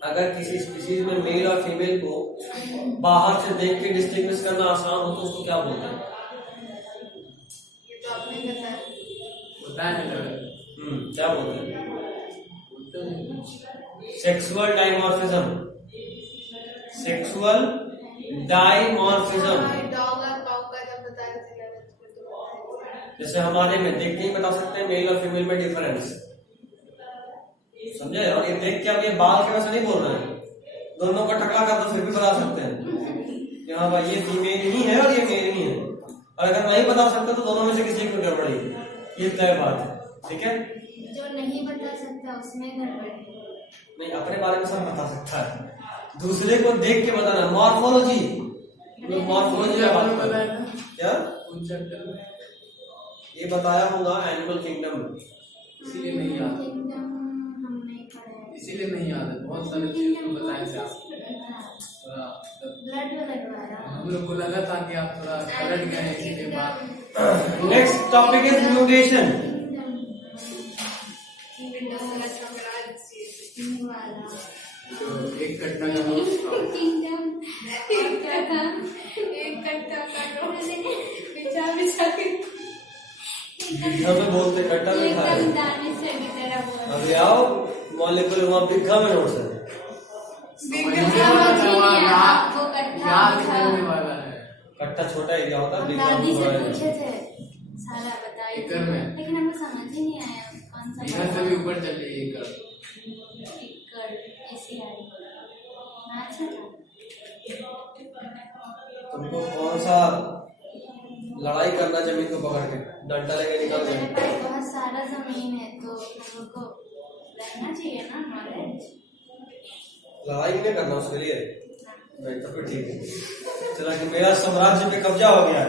अगर किसी स्पीशीज में मेल और फीमेल को बाहर से देख के डिस्टिंग्विश करना आसान हो तो उसको क्या बोलते हैं? ये तो आपने बताया। बताया क्या बोलते हैं? तो sexual dimorphism. Sexual dimorphism. Dog और काऊ का जब बताया था 11th में तो बताया था। जैसे हमारे में देख के ही बता सकते हैं मेल और फीमेल में डिफरेंस, समझे? और ये देख के अब ये बाल के वैसे नहीं बोल रहे हैं, दोनों का टकरा कर तो फिर भी बता सकते हैं कि हाँ भाई ये फीमेल ही है और ये मेल ही है। और अगर नहीं बता सकते तो दोनों में से किसी को गड़बड़ी, ये तय बात है, ठीक है? जो नहीं बता सकता उसमें गड़बड़ है। नहीं, अपने बारे में सब बता सकता है, दूसरे को देख के बताना। मॉर्फोलॉजी, मॉर्फोलॉजी का बात कर रहे हैं क्या? उन चैप्टर में ये बताया होगा एनिमल किंगडम में, इसीलिए नहीं याद, हम नहीं पढ़े, इसीलिए नहीं याद है। बहुत सारे चीज को बताए थे आप थोड़ा, ब्लड वाला हम लोग को लगा था कि आप थोड़ा पलट गए हैं इसीलिए बात। Next topic is mutation. जो एक कट्टा का नोट्स था, क्या था? एक कट्टा का बिछा के बिघा में बोलते, कट्टा में खा एकदम दाने से तेरा बोल। अभी आओ मॉलिक्यूलर, वहां बिघा में नोट्स है। आपको कट्टा याद करने वाला है। कट्टा छोटा एरिया होता है, बिघा दादी से में पूछे थे, सारा बताइए, एकड़ में। लेकिन हमें समझ ही नहीं आया कौन सा यहाँ से भी ऊपर चल रही है एकड़। एकड़ ऐसी आई अच्छा था। तुमको कौन सा लड़ाई करना जमीन को पकड़ के, डंडा लेके निकाल मेरे दे। पास बहुत सारा जमीन है तो हम लोग को रहना चाहिए ना नॉलेज। लड़ाई नहीं करना उसके लिए, नहीं तो फिर ठीक है। चला कि मेरा साम्राज्य पे कब्जा हो गया है,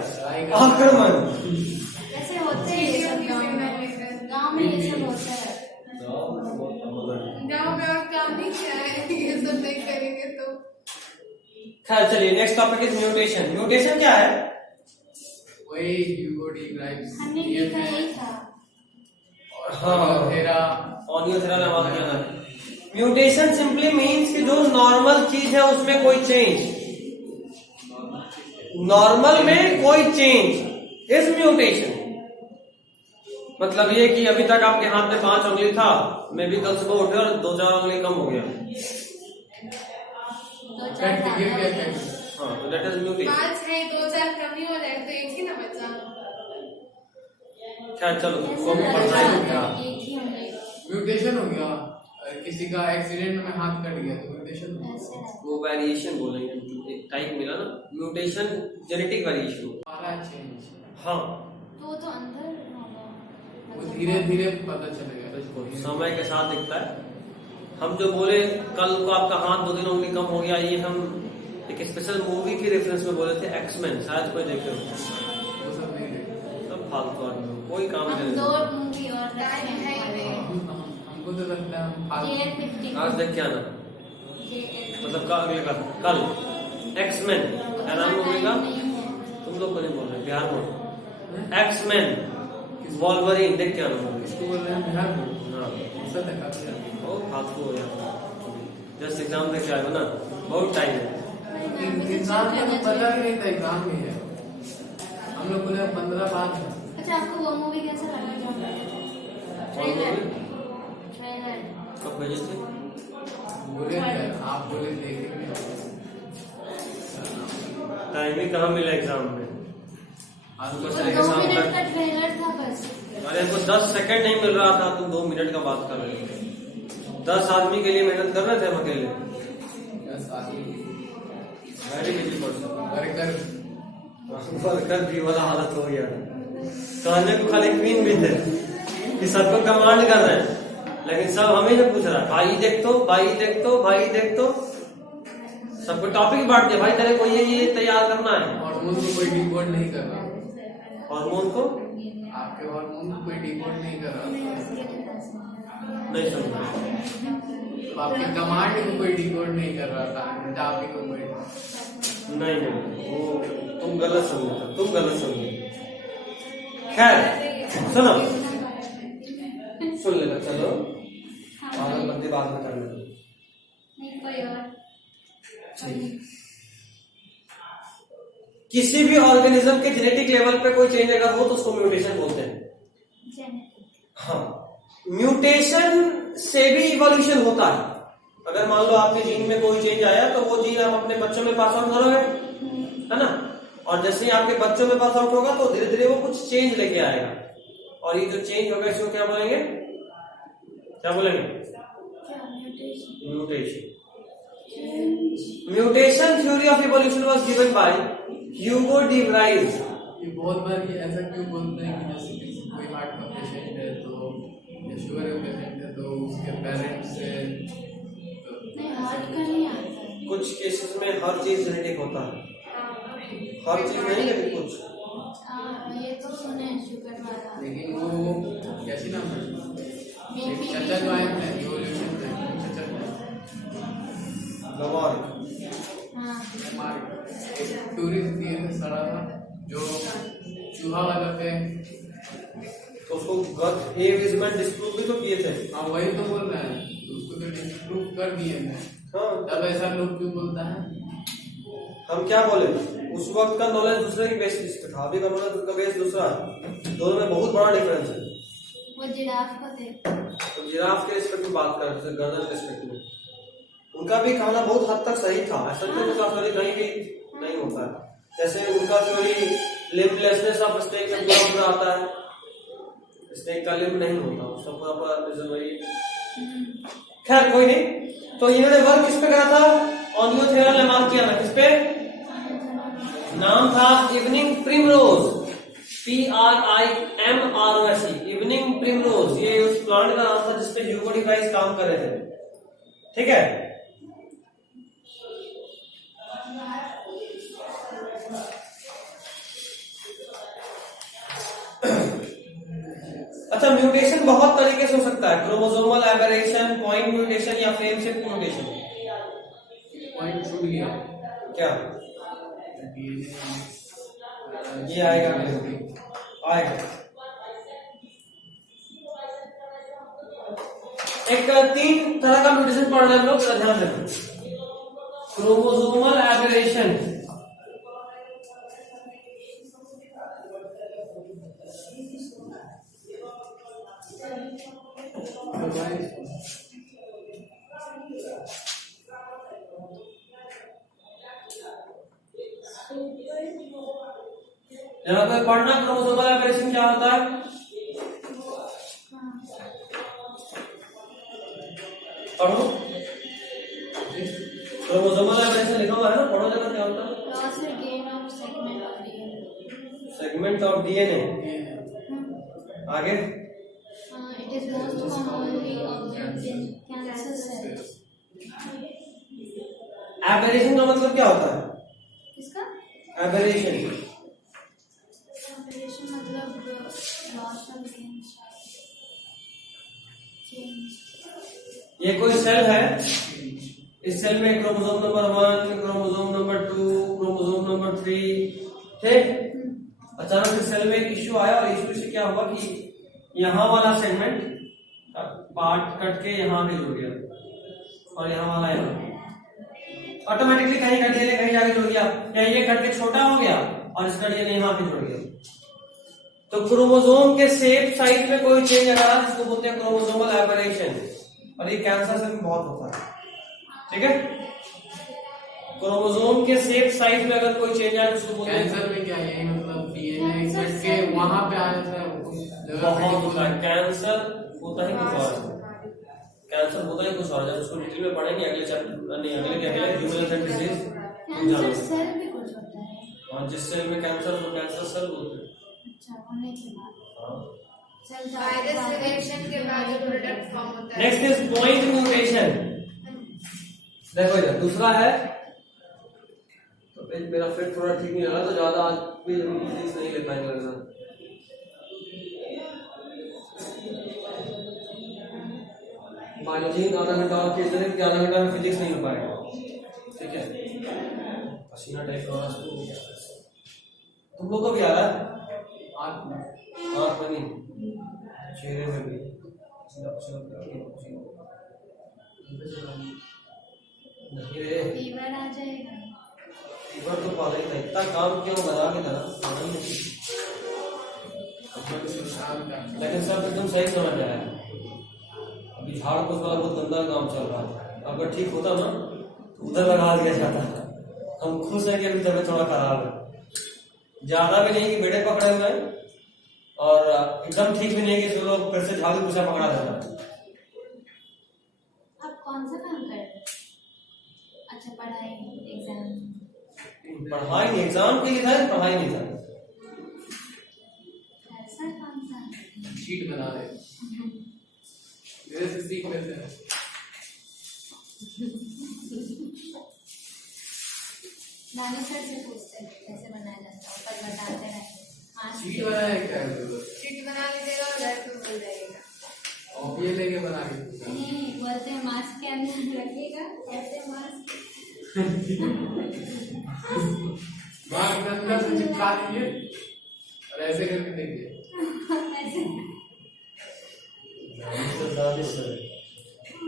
आक्रमण। ऐसे होते हैं ये सब गाँव में ये सब होता है। गाँव में और काम नहीं किया है, ये सब नहीं करेंगे तो। खैर चलिए, next topic is mutation. Mutation क्या है? वही ह्यूगो डी ग्राइव्स हमने लिखा यही था। हाँ, तेरा ऑनियोथेरा ने बात किया था। म्यूटेशन सिंपली मीन्स कि जो नॉर्मल चीज है उसमें कोई चेंज, नॉर्मल में कोई चेंज इज म्यूटेशन। मतलब ये कि अभी तक आपके हाथ में 5 उंगली था, मैं भी कल सुबह उठे और 2-4 उंगली कम हो गया। कट गिर गया कट। हाँ, तो दैट इज म्यूटेशन। 5 है, 2-4 कमी हो जाए तो एक ही ना बचा। खैर चलो, ऐसे उसको लगता पढ़ना है ही क्या? एक ही होंगे। म्यूटेशन हो गया, किसी का एक्सीडेंट में हाथ कट गया तो म्यूटेशन हो गया। ऐसे लगता वो वेरिएशन बोलेंगे, एक टाइप मिला ना, म्यूटेशन जेनेटिक वेरिएशन। सारा चेंज, हाँ, तो वो तो अंदर होगा। वो धीरे धीरे पता चलेगा। समय के साथ दिखता है। हम जो बोले कल को आपका हाथ 2-3 उंगली कम हो गया, ये हम एक स्पेशल मूवी की रेफरेंस में बोले थे, एक्समैन, शायद कोई देखे हो। वो सब नहीं देखे। सब फालतू आदमी, कोई काम हम नहीं। 2 मूवी और टाइम है ही नहीं। हमको तो लगता है हम फालतू। JL50 आज देख के आना, मतलब अगले कल एक्समैन क्या नाम मूवी का? तुम लोग को नहीं बोल रहे, बिहार में एक्समैन, वॉल्वरिन, देख के आना मूवी। इसको बोल रहे हैं बिहार में। हाँ, ऐसा देखा क्या? बहुत फालतू हो जाता है। जस्ट एग्जाम देख के आए हो ना, बहुत टाइम है। इंसान को तो पता भी नहीं था एग्जाम में है। हम लोग बोले 15 बाद है। अच्छा, आपको वो मूवी कैसा लगा जो हम देखे थे? ट्रेलर ट्रेलर कब भेजे थे? बोले थे, आप बोले देखेंगे। टाइम ही कहाँ मिला एग्जाम में? आज वो बस 2 मिनट का ट्रेलर था बस। अरे तो 10 सेकंड नहीं मिल रहा था, तुम 2 मिनट का बात कर रहे थे। 10 आदमी के लिए मेहनत कर रहे थे हम अकेले। Very busy person. वर्कर भी वाला हालत हो गया। कहने को खाली क्वीन भी थे कि सबको कमांड कर रहे हैं, लेकिन सब हमें से पूछ रहा है, भाई देख तो, भाई देख तो, भाई देख तो। सबको टॉपिक बांट दिया, भाई तेरे को ये तैयार करना है। हार्मोन को कोई डिकोड नहीं कर रहा। हार्मोन को आपके हार्मोन को कोई डिकोड नहीं कर रहा। नहीं समझा। तो आपके कमांड को कोई डिकोड नहीं कर रहा था। टॉपिक को कोई नहीं, वो तुम गलत समझे। खैर सुनो, सुन लेना, चलो पागल बंदे बात में कर लेना। नहीं, कोई और किसी भी ऑर्गेनिज्म के जेनेटिक लेवल पे कोई चेंज अगर हो तो उसको म्यूटेशन बोलते हैं। हाँ, म्यूटेशन से भी इवोल्यूशन होता है, अगर मान लो आपके जीन में कोई चेंज आया तो वो जीन आप अपने बच्चों में पास आउट करोगे, है ना। और जैसे ही आपके बच्चों में पास आउट होगा तो धीरे धीरे वो कुछ चेंज लेके आएगा, और ये जो चेंज होगा इसको क्या बोलेंगे, क्या बोलेंगे, mutation. Mutation theory of evolution was given by Hugo de Vries. ये बहुत बार ये ऐसा क्यों बोलते हैं कि जैसे किसी कोई हार्ट का पेशेंट है तो या शुगर का पेशेंट है तो उसके पेरेंट्स से नहीं, हार्ट का नहीं आता है। कुछ केसेस में हर चीज जेनेटिक होता है, हर चीज नहीं लेकिन कुछ। ये तो सुने हैं शुगर वाला। लेकिन वो कैसी नाम है, एक चचा जो आए थे इवोल्यूशन में, चचा गवार एक टूरिस्ट दिए थे सड़ा था जो चूहा वाला थे, तो उसको गट एविजमेंट डिस्प्रूव भी तो किए थे। हाँ वही तो बोल रहे हैं, तो उसको तो डिस्प्रूव कर दिए थे। हाँ, तब ऐसा लोग क्यों बोलता है? हम क्या बोले, उस वक्त का नॉलेज दूसरे की बेसिस पे था, अभी का नॉलेज का बेस दूसरा है, दोनों में बहुत बड़ा डिफरेंस है। वो जिराफ को थे, तो जिराफ के रिस्पेक्ट में बात कर रहे थे, गर्दन के रिस्पेक्ट में उनका भी कहना बहुत हद तक सही था, ऐसा नहीं उनका थ्योरी कहीं भी नहीं होता है। जैसे उनका थ्योरी लिम्बलेसनेस ऑफ स्नेक में पूरा आता है, स्नेक का लिम्ब नहीं होता, उसका पूरा रीजन वही। खैर कोई नहीं, तो इन्होंने वर्क किस पे करा था, ऑनियोथेरा लैमार्किया में। किस पे नाम था, evening primrose, PRIMROS, evening primrose, ये उस प्लांट का नाम था जिसपे ह्यूगो डी व्राइज काम कर रहे थे, ठीक है। अच्छा, म्यूटेशन बहुत तरीके से हो सकता है, क्रोमोसोमल एबेरेशन, पॉइंट म्यूटेशन या फ्रेम शिफ्ट म्यूटेशन। पॉइंट छूट गया क्या ये आएगा, आएगा एक 3 तरह का म्यूटेशन पढ़ रहे हैं लोग, ध्यान रखें। क्रोमोसोमल एबेरेशन, यहाँ पे पढ़ना क्रोमोसोमल एबेरेशन क्या होता है, पढ़ो। क्रोमोसोमल एबेरेशन लिखा हुआ है ना, पढ़ो जरा क्या होता है। लॉस और gain of segment of DNA. Segment of DNA, आगे it is most commonly observed in cancer cells. Aberration का मतलब क्या होता है, किसका एबेरेशन? एबेरेशन मतलब लॉस और गेन चेंज। ये कोई सेल है, इस सेल में chromosome number 1, chromosome number 2, chromosome number 3, ठीक। अचानक इस सेल में एक इश्यू आया, और इश्यू से क्या हुआ कि यहाँ वाला सेगमेंट पार्ट कट के यहाँ पे जुड़ गया, और यहाँ वाला यहाँ ऑटोमेटिकली कहीं का डीएनए कहीं जाके जुड़ गया, या ये कट के छोटा हो गया और इसका डीएनए यहाँ पे जुड़ गया। तो क्रोमोसोम के शेप साइज में कोई चेंज अगर आ, जिसको बोलते हैं क्रोमोसोमल एबेरेशन, और ये कैंसर सेल में बहुत होता है, ठीक है। क्रोमोसोम के शेप साइज में अगर कोई चेंज आए उसको बोलते हैं कैंसर में क्या है, मतलब डीएनए कट के वहां पे आ जाता है, बहुत होता है। कैंसर होता ही कुछ और, कैंसर होता ही कुछ और, जब उसको डिटेल में पढ़ेंगे अगले चैप्टर, नहीं अगले human and disease, cancer cell भी कुछ होता है, और जिस सेल में कैंसर हो कैंसर सेल बोलते हैं। अच्छा होने के बाद सेल वायरस सिलेक्शन के बाद जो प्रोडक्ट फॉर्म होता है। Next is point mutation. देखो इधर दूसरा है, तो पेज मेरा फिर थोड़ा ठीक नहीं लगा, तो ज्यादा आज भी हम फिजिक्स नहीं ले पाएंगे लगता। बायोलॉजी आधा घंटा और केस देने कि आधा घंटा में फिजिक्स नहीं हो पाएगा, ठीक है। पसीना टाइप का आवाज तो तुम लोग को भी आ रहा है, आँख में नहीं, चेहरे में भी नहीं रे, फीवर आ जाएगा। फीवर तो पहले ही था, इतना काम क्यों बता के तरह, लेकिन सब एकदम सही समझ आया। अभी झाड़ फूस वाला बहुत गंदा काम चल रहा है। अगर ठीक होता ना तो उधर लगा दिया जाता। हम खुश हैं कि अभी तबीयत थोड़ा खराब है, ज्यादा भी नहीं कि बेटे पकड़े हुए हैं और एकदम ठीक भी नहीं कि जो लोग फिर से झाड़ू पोछा पकड़ा देना। आप कौन सा काम कर रहे हैं? अच्छा, पढ़ाई, एग्जाम। पढ़ाई एग्जाम के लिए था, पढ़ाई नहीं था। ऐसा कौन सा? शीट बना रहे धीरे से सीख लेते हैं। नानी सर से पूछते हैं कैसे बनाया जाता है, ऊपर बताते रहेंगे। शीट बनाए क्या है जरूरत? शीट बना लीजिएगा और घर पे मिल जाएगा। और ये लेके बना के नहीं, बोलते हैं मास्क के अंदर रखिएगा, ऐसे मास्क मास्क के अंदर से चिपका दीजिए और ऐसे करके देखिए। ऐसे।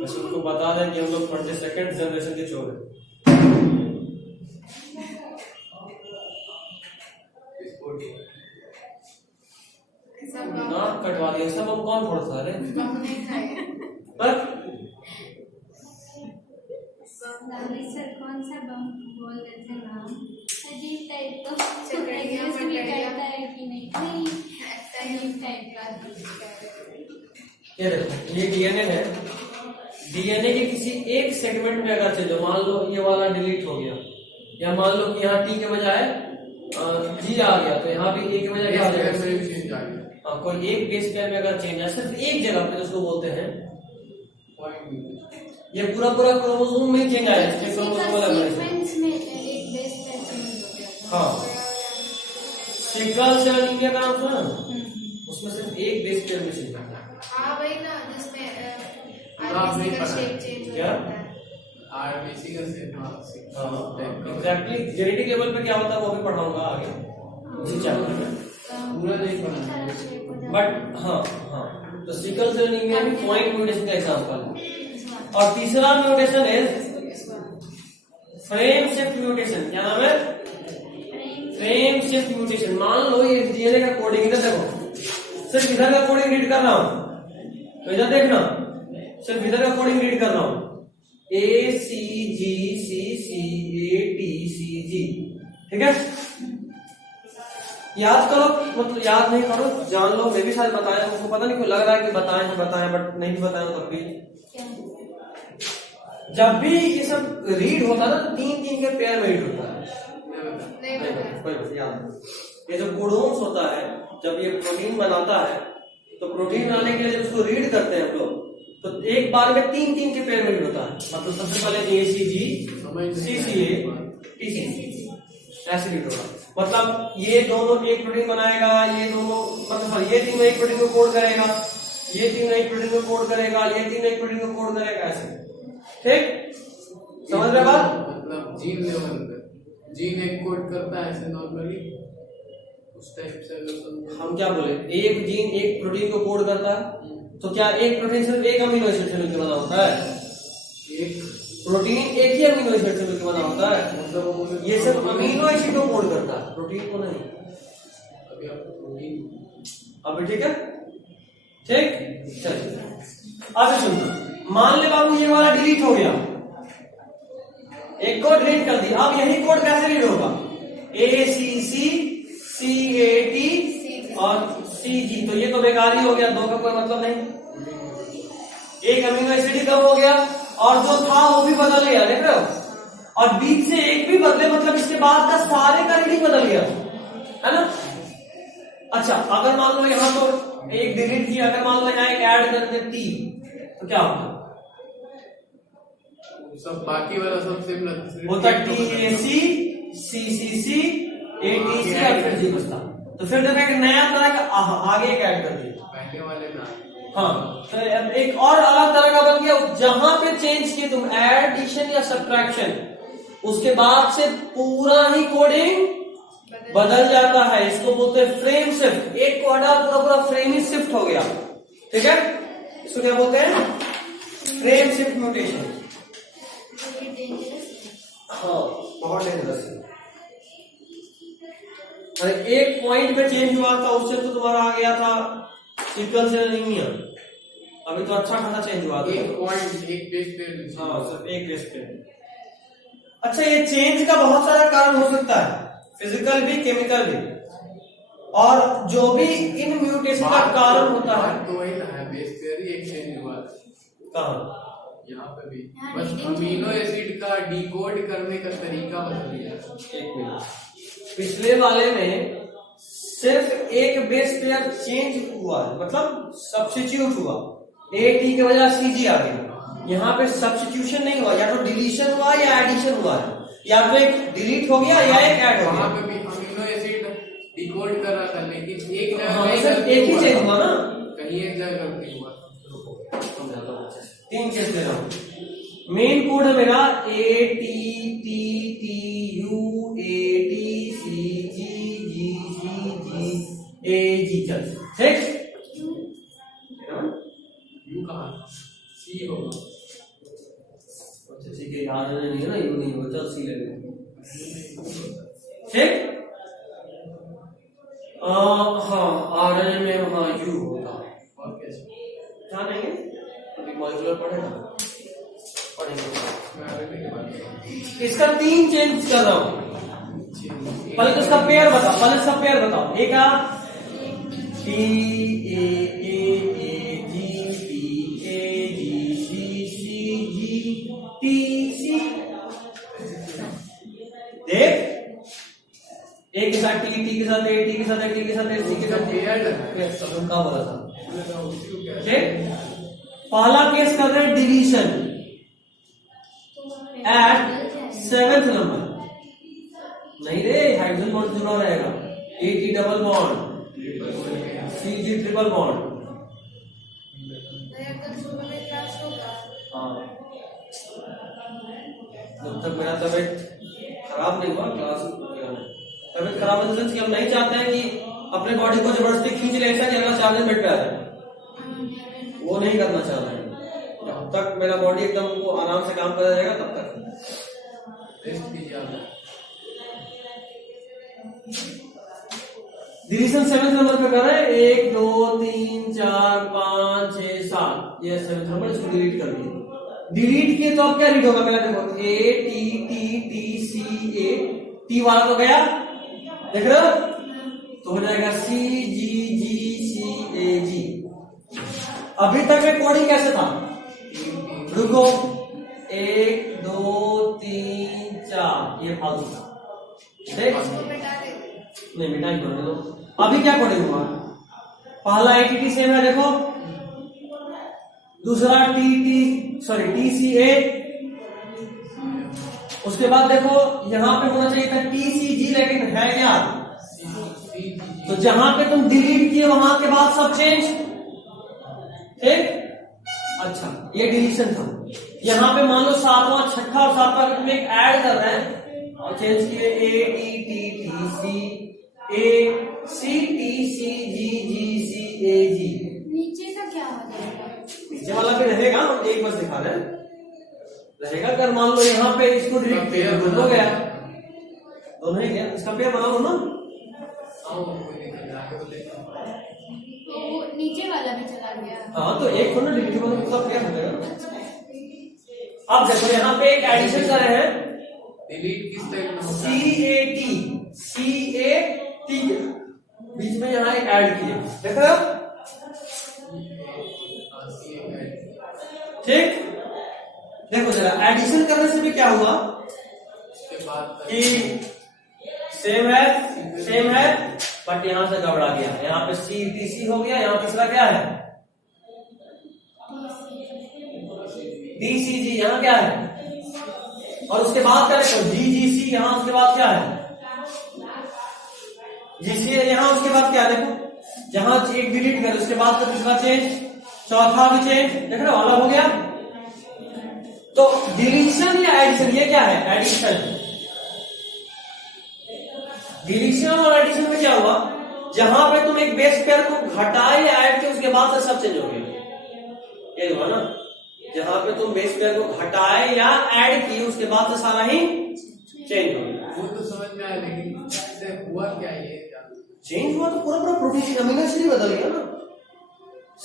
बस उनको बता दें कि हम लोग 22nd जनरेशन के चोर हैं। सब नाक कटवा दिया, सब हम कौन फोड़ता है? हम नहीं खाएंगे। पर नानी सर कौन सा बम बोल रहे थे नाम? अजीब टाइप का। चकड़ियाँ, Exist भी मकड़ियाँ। करता है कि नहीं? नहीं, अजीब टाइप का। ये देखो, ये डीएनए है। डीएनए के किसी एक सेगमेंट में अगर चले, मान लो ये वाला डिलीट हो गया, या मान लो कि यहाँ टी के बजाय जी आ गया, तो यहाँ भी ए के बजाय क्या आ जाएगा? चेंज आ गया। हाँ, कोई एक बेस पेयर में अगर चेंज है सिर्फ एक जगह पे, उसको बोलते हैं ये पूरा क्रोमोसोम में चेंज आया है। इसके क्रोमोसोम अलग है। सीक्वेंस में एक बेस पेयर चेंज हो गया। हाँ, सिकल सेल एनीमिया का नाम सुना? उसमें सिर्फ एक बेस पेयर में चेंज आता है। हाँ वही ना, जिसमें नाम नहीं RBC का पता। शेप चेंज हो क्या? जाता है। RBC का सेट एग्जैक्टली जेनेटिक लेवल पे क्या होता है वो भी पढ़ाऊंगा आगे इसी चैप्टर में। पूरा नहीं पढ़ा। बट हाँ, तो सिकल सेल एनीमिया भी पॉइंट म्यूटेशन का एग्जांपल है। और तीसरा म्यूटेशन है फ्रेम शिफ्ट म्यूटेशन। क्या नाम है? Frame shift mutation. मान लो ये डीएनए का कोडिंग, इधर देखो, सिर्फ इधर का कोडिंग रीड कर रहा हूं, तो इधर देखना, सिर्फ इधर का कोडिंग रीड कर रहा हूं, ACGCCATCG, ठीक है? याद करो, मतलब याद नहीं करो, जान लो। मैं भी शायद बताया, मुझको पता नहीं क्यों लग रहा है कि बताएं बट नहीं बताया तब भी। जब भी ये सब रीड होता है ना, 3-3 के पेयर में रीड होता है। नहीं पता। याद, ये जो कोडोन्स होता है, जब ये प्रोटीन बनाता है, तो प्रोटीन बनाने के लिए जब उसको रीड करते हैं हम लोग, तो एक बार में 3-3 के पेयर में रीड होता है। मतलब सबसे पहले ACGCCATCG ऐसे रीड होगा। मतलब ये दोनों एक प्रोटीन बनाएगा, ये दोनों मतलब ये तीनों एक प्रोटीन को कोड करेगा, ये तीनों एक प्रोटीन को कोड करेगा, ये तीनों एक प्रोटीन को कोड करेगा, ऐसे। ठीक, समझ रहे बात? मतलब जीन लेवल पे जीन एक कोड करता है ऐसे नॉर्मली, उस टाइप से अगर हम क्या बोले, एक जीन एक प्रोटीन को कोड करता है, तो क्या एक प्रोटीन सिर्फ एक अमीनो एसिड से मिलकर बना होता है? एक प्रोटीन एक ही अमीनो एसिड से मिलकर बना होता है। मतलब ये सिर्फ अमीनो एसिड को कोड करता है, प्रोटीन को नहीं। अभी आपको प्रोटीन अब ठीक है, ठीक, चलिए अब सुनो। मान ले बाबू ये वाला डिलीट हो गया, एक को डिलीट कर दिया, अब यही कोड कैसे रीड होगा? ACCCAT और CG, तो ये तो बेकार ही हो गया, दो का कोई मतलब नहीं। एक अमीनो एसिड ही कम हो गया और जो था वो भी बदल गया, देख रहे हो? और बीच से एक भी बदले, मतलब इसके बाद का सारे का रीडिंग बदल गया, है ना? अच्छा, अगर मान लो यहाँ तो एक डिलीट किया, अगर मान लो यहाँ एक ऐड कर दे T, तो क्या होगा? सब बाकी वाला सब सिमिलर होता TACCCCATC और फिर G बचता। तो फिर जब एक नया तरह का आगे एक ऐड कर दिया, पहले वाले में हाँ, तो एक और अलग तरह का बन गया। जहां पे चेंज किए तुम एडिशन या सब्ट्रैक्शन, उसके बाद से पूरा ही कोडिंग बदल जाता है। इसको बोलते हैं फ्रेम शिफ्ट। एक को हटा, पूरा फ्रेम ही शिफ्ट हो गया, ठीक है? इसको क्या बोलते हैं? Frame shift mutation. हाँ, बहुत डेंजरस है। अरे एक पॉइंट पे चेंज हुआ था, उससे तो तुम्हारा आ गया था सिकल सेल एनीमिया। अभी तो अच्छा खासा चेंज हुआ था। एक पॉइंट, एक बेस पेयर। हाँ सिर्फ एक बेस पेयर। अच्छा, ये चेंज का बहुत सारा कारण हो सकता है, फिजिकल भी केमिकल भी, और जो भी इन म्यूटेशन का कारण होता है। तो वही है, बेस पेयर ही एक चेंज हुआ। कहाँ? यहाँ पे भी हाँ, बस leading अमीनो एसिड का डिकोड करने का तरीका बदल दिया। एक मिनट, पिछले वाले में सिर्फ एक बेस पेयर चेंज हुआ, मतलब सब्स्टिट्यूट हुआ, ए टी के बजाय सी जी आ गया। यहाँ पे सब्स्टिट्यूशन नहीं हुआ, या तो डिलीशन हुआ या एडिशन हुआ है, या तो एक डिलीट हो गया या एक ऐड हो वहाँ गया। पे भी अमीनो एसिड डिकोड कर रहा था, लेकिन एक हाँ, जगह सिर्फ एक ही चेंज हुआ ना। कहीं एक जगह गलती हुआ। तीन केस ले रहा हूं। मेन कोड है मेरा A T T T U A T C G G G G A G, चल ठीक। यू कहाँ, सी होगा। अच्छा ठीक है, याद नहीं है ना, यू नहीं होगा, चल सी ले लेंगे ठीक। हाँ आरएनए में हाँ यू होता है, और कैसे? ध्यान देंगे मॉलिक्यूलर पढ़ेगा, पढ़ेंगे। मैं आगे के बारे में इसका तीन चेंज कर रहा हूं। पहले तो इसका पेयर बताओ, पहले इसका पेयर बताओ। एक आप T A G P A G C C G T C, देख ए के साथ टी, टी के साथ ए, टी के साथ ए, टी के साथ ए, सी के साथ ए, सब कहा बोला था ठीक। पहला केस कर रहे हैं डिवीजन एट 7th नंबर। नहीं रे, हाइड्रोजन बॉन्ड जुड़ा रहेगा, A T double bond, C G triple bond. कल सुबह में क्लास होगा। हाँ, जब तक मेरा तबीयत खराब नहीं हुआ क्लास, तबीयत खराब होने से हम नहीं चाहते हैं कि अपने बॉडी को जबरदस्ती खींच ले ऐसा कि अगला 4 दिन बेड पे आ जाए, वो नहीं करना चाह रहे हैं। जब तक मेरा बॉडी एकदम वो आराम से काम कर जाएगा तब तक रेस्ट कीजिए आप। डिवीजन 7th नंबर पे कर रहे हैं, 1 2 3 4 5 6 7, ये 7th नंबर, इसको डिलीट कर दिए। डिलीट किए तो अब क्या रीड होगा, पहले देखो A T T T C A, T वाला तो गया, देख रहे हो, तो हो जाएगा सी जी जी सी ए जी। अभी तक में कोडिंग कैसे था, रुको 1 2 3 4, ये फालतू था ठीक, उसको मिटा देंगे। नहीं मिटाई करने दो। अभी क्या कोडिंग हुआ, पहला एटीटी सेम है देखो, दूसरा टी सी ए, उसके बाद देखो यहाँ पे होना चाहिए था टी सी जी, लेकिन है क्या, तो जहां पे तुम डिलीट किए वहां के बाद सब चेंज ठीक। अच्छा ये डिलीशन था, यहाँ पे मान लो 7वां 6ठा और 7वां तुम एक ऐड कर रहे हैं और चेंज किए A T T T C A C T C G G C A G. नीचे का क्या हो जाएगा? नीचे वाला भी रहेगा, हम एक बस दिखा रहे हैं रहेगा। अगर मान लो यहाँ पे इसको डिलीट किया दोनों गया, दोनों ही गया, इसका पेयर बना लो ना। तो वो नीचे वाला भी चला गया। हाँ तो एक होना डिलीट होगा तो पूरा पेयर हो जाएगा। अब देखो यहाँ पे एक एडिशन कर रहे हैं, डिलीट किस टाइप में होता है? सी ए टी के बीच में यहाँ एक ऐड किए, देख रहे हो ठीक। देखो जरा एडिशन करने से भी क्या हुआ उसके बाद कि सेम है बट यहाँ से गड़बड़ा गया, यहाँ पे सी टी सी हो गया, यहाँ तीसरा क्या है डी सी जी, यहाँ क्या है, और उसके बाद क्या देखो जी जी सी, यहाँ उसके बाद क्या है जी सी, यहाँ उसके बाद क्या है देखो, जहां एक डिलीट कर उसके बाद का तीसरा चेंज, चौथा भी चेंज, देख रहे हो अलग हो गया। तो डिलीशन या एडिशन, ये क्या है एडिशन। डिलीशन और एडिशन में क्या हुआ, जहां पे तुम एक बेस पेयर को घटाए या ऐड किए उसके बाद से सब चेंज हो गया, ये हुआ ना। जहां पे तुम बेस पेयर को घटाए या ऐड किए उसके बाद से सारा ही चेंज हो गया। वो तो समझ में आया, लेकिन हुआ क्या ये? चेंज हुआ तो पूरा प्रोटीन अमीनो एसिड बदल गया ना।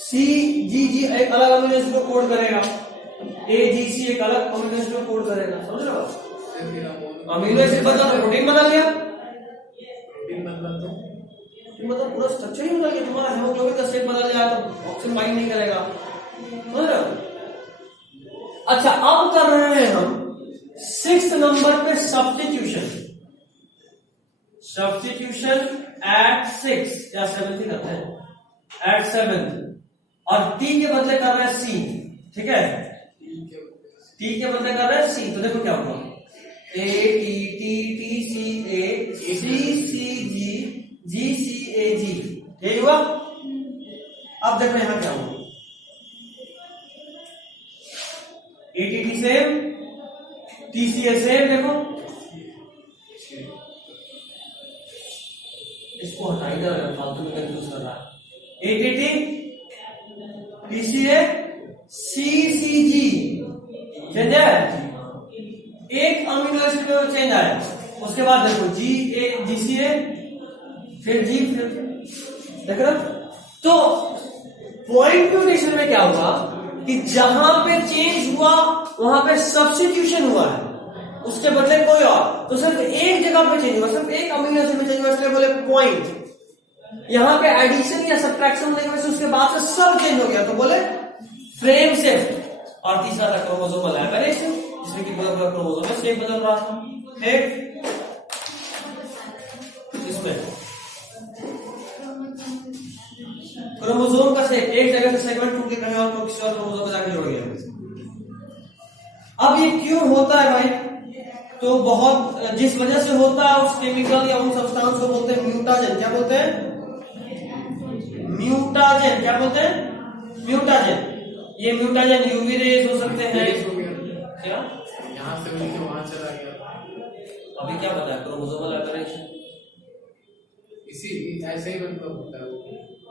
सी जी जी एक अलग अमीनो एसिड को कोड करेगा, ए जी सी एक अलग अमीनो एसिड को कोड करेगा, समझ रहे हो? अमीनो एसिड बदला तो प्रोटीन बदल गया, प्रोटीन मतलब तो मतलब पूरा स्ट्रक्चर ही बदल गया, तुम्हारा हेमोग्लोबिन का शेप बदल जाए तो ऑक्सीजन बाइंड नहीं करेगा, समझ रहे हो? अच्छा अब कर रहे हैं हम 6th नंबर पे सब्स्टिट्यूशन एट 6 या 7 ही करते हैं एट 7 और टी के बदले कर रहे हैं सी, ठीक है? टी के बदले कर रहे हैं सी, तो देखो क्या होगा, A T T T C A C C G G C A G, यही हुआ। अब देखो यहां क्या होगा, A T T same, T C A same, देखो इसको हटा ही देना, फालतू में कंफ्यूज कर रहा है। A T T T C A C C G change है, एक अमीनो एसिड में चेंज आया, उसके बाद देखो जी ए जी सी ए फिर जी फिर देख रहे हो? तो पॉइंट म्यूटेशन में क्या हुआ कि जहां पे चेंज हुआ वहां पे सब्स्टिट्यूशन हुआ है, उसके बदले कोई और, तो सिर्फ एक जगह पे चेंज हुआ, सिर्फ एक अमीनो एसिड में चेंज हुआ, इसलिए बोले पॉइंट। यहां पे एडिशन या सब्ट्रैक्शन होने की वजह से उसके बाद से सब चेंज हो गया, तो बोले फ्रेम शिफ्ट। और तीसरा था क्रोमोसोमल एबरेशन, जिसमें कि पूरा पूरा क्रोमोसोम में शेप बदल रहा था, ठीक? इसमें क्रोमोसोम का शेप एक जगह से सेगमेंट टूट के कहीं और किसी और क्रोमोसोम में जाके जुड़ गया। अब ये क्यों होता है भाई? तो बहुत जिस वजह से होता है उस केमिकल या उन सब्सटेंस को बोलते हैं म्यूटाजेन। क्या बोलते हैं? म्यूटाजेन। क्या बोलते हैं? म्यूटाजेन। ये म्यूटाजेन यूवी रेज हो सकते हैं, क्या यहाँ से उड़ के वहां चला गया, अभी क्या बताया? क्रोमोसोमल एबरेशन, इसी ऐसे ही मतलब होता है।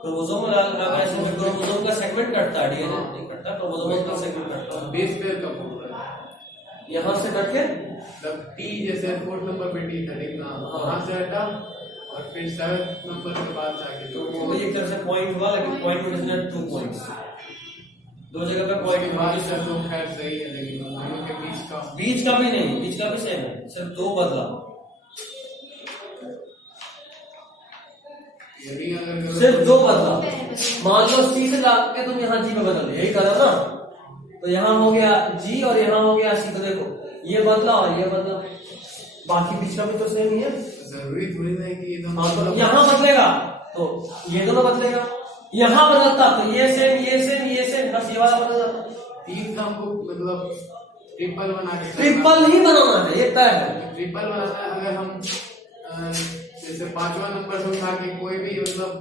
क्रोमोसोमल एबरेशन में क्रोमोसोम का सेगमेंट कटता है, डीएनए नहीं कटता, क्रोमोसोम का सेगमेंट कटता है। बेस पेयर कब होता है? यहाँ से कट के मतलब टी जैसे 4th नंबर पे टी करेगा, वहां से हटा और फिर 7th नंबर के बाद जाके, तो वो एक तरह से पॉइंट हुआ, लेकिन पॉइंट में 2 पॉइंट्स, दो जगह पे पॉइंट हुआ। तो खैर सही है, लेकिन दोनों के बीच का भी नहीं, बीच का भी सेम है, सिर्फ 2 बदला, यदि अगर सिर्फ 2 बदला। मान लो सी से लाके के तुम यहाँ जी में बदल, यही करा ना, तो यहाँ हो गया जी और यहाँ हो गया सी, तो देखो ये बदला और ये बदला, बाकी बीच का भी तो सेम ही है। जरूरी थोड़ी ना है कि ये हाँ, तो यहाँ बदलेगा तो ये दोनों बदलेगा, यहाँ बदलता तो ये सेम ये सेम ये सेम, बस ये वाला बदल जाता। 3 का हमको मतलब ट्रिपल बना के, ट्रिपल ही बनाना है, ये तय है। ट्रिपल बनाना है। अगर हम जैसे 5वां नंबर से उठा के कोई भी मतलब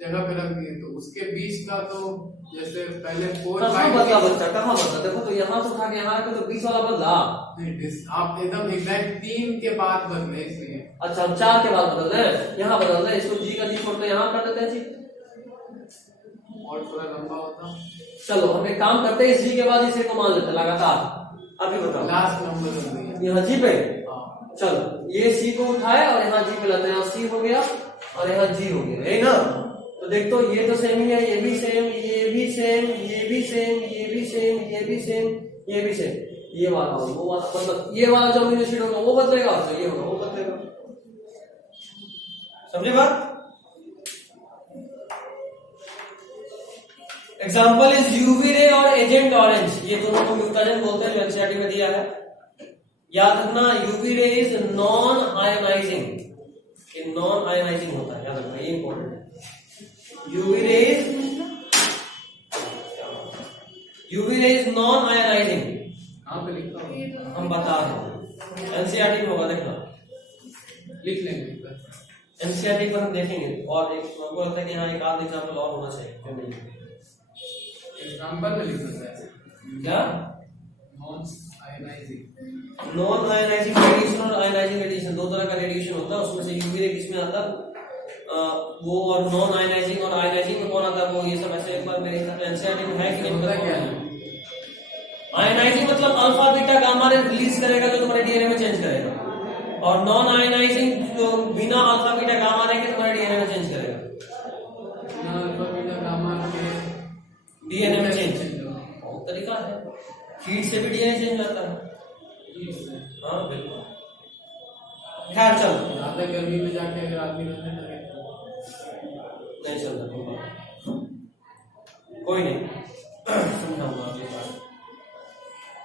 जगह पे रख दिए, तो उसके बीच का तो जैसे पहले 4 कहाँ बदला बच्चा, कहाँ बदला? देखो तो यहाँ से उठा के यहाँ आके तो 20 वाला बदला। आप एकदम एग्जैक्ट 3 के बाद बदले, इसलिए अच्छा हम 4 के बाद बदल रहे हैं, यहाँ बदल रहे हैं, इसको जी का जी फोड़ तो यहाँ कर देते हैं जी, और थोड़ा लंबा होता। चलो हम एक काम करते हैं, इस जी के बाद इसे को मान लेते हैं लगातार। अभी बताओ लास्ट नंबर हो गया यहाँ जी पे, हाँ। चलो ये सी को उठाए और यहाँ जी पे लाते हैं, यहाँ सी हो गया और यहाँ जी हो गया, है ना? तो देख तो ये तो सेम ही है, ये भी सेम, ये भी सेम, ये भी सेम, ये भी सेम, ये भी सेम, ये भी सेम, ये वाला वो वाला, मतलब ये वाला जो अमीनो एसिड होगा वो बदलेगा और जो ये होगा वो बदलेगा। समझे बात? एग्जाम्पल इज यूवी रे और एजेंट ऑरेंज, ये दोनों को म्यूटाजेन बोलते हैं, जो एनसीईआरटी में दिया है। याद रखना UV ray is non ionizing, ये नॉन आयोनाइजिंग होता है, याद रखना, ये इंपॉर्टेंट है। UV ray is non ionizing, कहाँ पे लिखता हूँ? हम बता रहे हैं, एनसीईआरटी में होगा, देखना लिख लेंगे एनसीईआरटी पर हम देखेंगे। और एक हमको लगता है कि यहाँ एक आध एग्जाम्पल और होना चाहिए, जो नहीं है। एग्जाम्पल में लिख सकते हैं क्या? Non ionizing, non ionizing radiation और आयोनाइजिंग रेडिएशन, 2 तरह का रेडिएशन होता है, उसमें से यूवी रे किसमें आता है वो, और नॉन आयोनाइजिंग और आयोनाइजिंग में कौन आता है वो, ये सब ऐसे एक बार मेरे हिसाब से एनसीईआरटी में है कि नहीं होता पता क्या क्या है? आयोनाइजिंग मतलब alpha beta gamma ray release करेगा जो तुम्हारे डीएनए में चेंज करेगा, और नॉन आयोनाइजिंग जो बिना अल्फा बीटा गामा रे के तुम्हारे डीएनए में चेंज करेगा। बिना अल्फा बीटा गामा के डीएनए में चेंज बहुत तरीका है, हीट से भी डीएनए चेंज होता है। हाँ बिल्कुल। खैर चलो, ज्यादा गर्मी में जाके अगर आदमी रहने लगे नहीं चल रहा, कोई नहीं, समझाऊंगा आपके पास।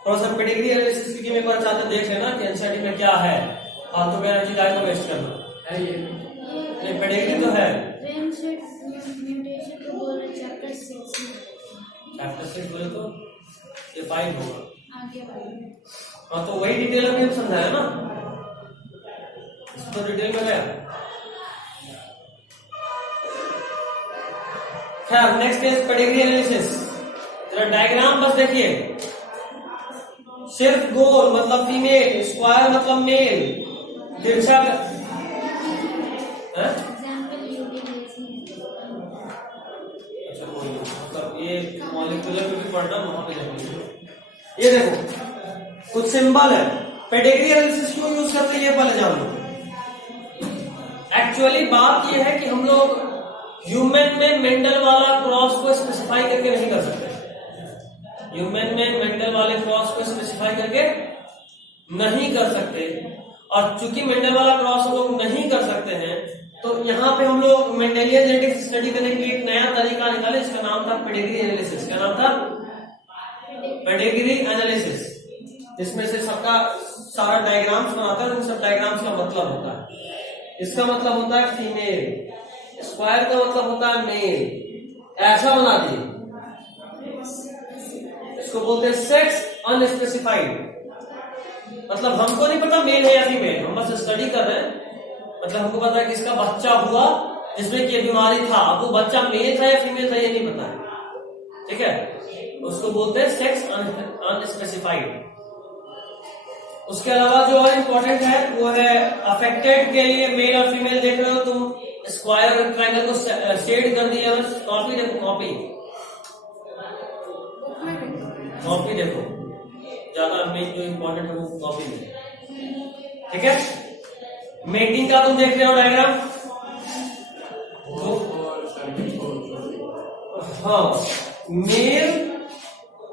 थोड़ा सा पेडिग्री एनालिसिस की एक बार चाहते देख लेना कि एनसीईआरटी में क्या है, फालतू में एनर्जी टाइम को वेस्ट करना है ये। नहीं, पेडिग्री तो है। म्यूटेशन को बोल रहे चैप्टर 6 में, चैप्टर 6 बोले तो ये 5 होगा। आगे वाले। हाँ तो वही डिटेल में समझाया ना, तो डिटेल में गया। खैर नेक्स्ट इज पेडिग्री एनालिसिस। जरा डायग्राम बस देखिए, सिर्फ गोल मतलब फीमेल, स्क्वायर मतलब मेल, तिरछा एग्जांपल यूटिलाइजेशन। अच्छा कोई नहीं, मतलब ये मॉलिक्यूलर पे भी पढ़ना, वहां पे देखो। ये देखो कुछ सिंबल है, पेडिग्री एनालिसिस क्यों यूज करते हैं ये पहले जान लो। एक्चुअली बात ये है कि हम लोग ह्यूमन में मेंडल वाला क्रॉस को स्पेसिफाई करके नहीं कर सकते, ह्यूमन में मेंडल वाले क्रॉस को स्पेसिफाई करके नहीं कर सकते। और चूंकि मेंडल वाला क्रॉस हम लोग नहीं कर सकते हैं, तो यहाँ पे हम लोग मेंडेलियन जेनेटिक्स स्टडी करने के लिए एक नया तरीका निकाले, इसका नाम था पेडिग्री एनालिसिस। क्या नाम था? Pedigree analysis. इसमें से सबका सारा डायग्राम्स बनाता है, उन सब डायग्राम्स का मतलब होता है। इसका मतलब होता है फीमेल, स्क्वायर का मतलब होता है मेल, ऐसा बना दिए। इसको बोलते हैं सेक्स अनस्पेसिफाइड, मतलब हमको नहीं पता मेल है या फीमेल, हम बस स्टडी कर रहे हैं। मतलब हमको पता है कि इसका बच्चा हुआ जिसमें कि बीमारी था, अब वो बच्चा मेल था या फीमेल था ये नहीं पता है, ठीक है, उसको बोलते हैं सेक्स अनस्पेसिफाइड। उसके अलावा जो और इम्पोर्टेंट है वो है अफेक्टेड के लिए मेल और फीमेल। देख रहे हो तुम, स्क्वायर और ट्रायंगल को शेड कर दिया, कॉपी देखो, कॉपी देखो, ज्यादा मेन जो इम्पोर्टेंट है वो कॉपी में, ठीक है। मेटिंग का तुम देख रहे हो डायग्राम, हाँ मेल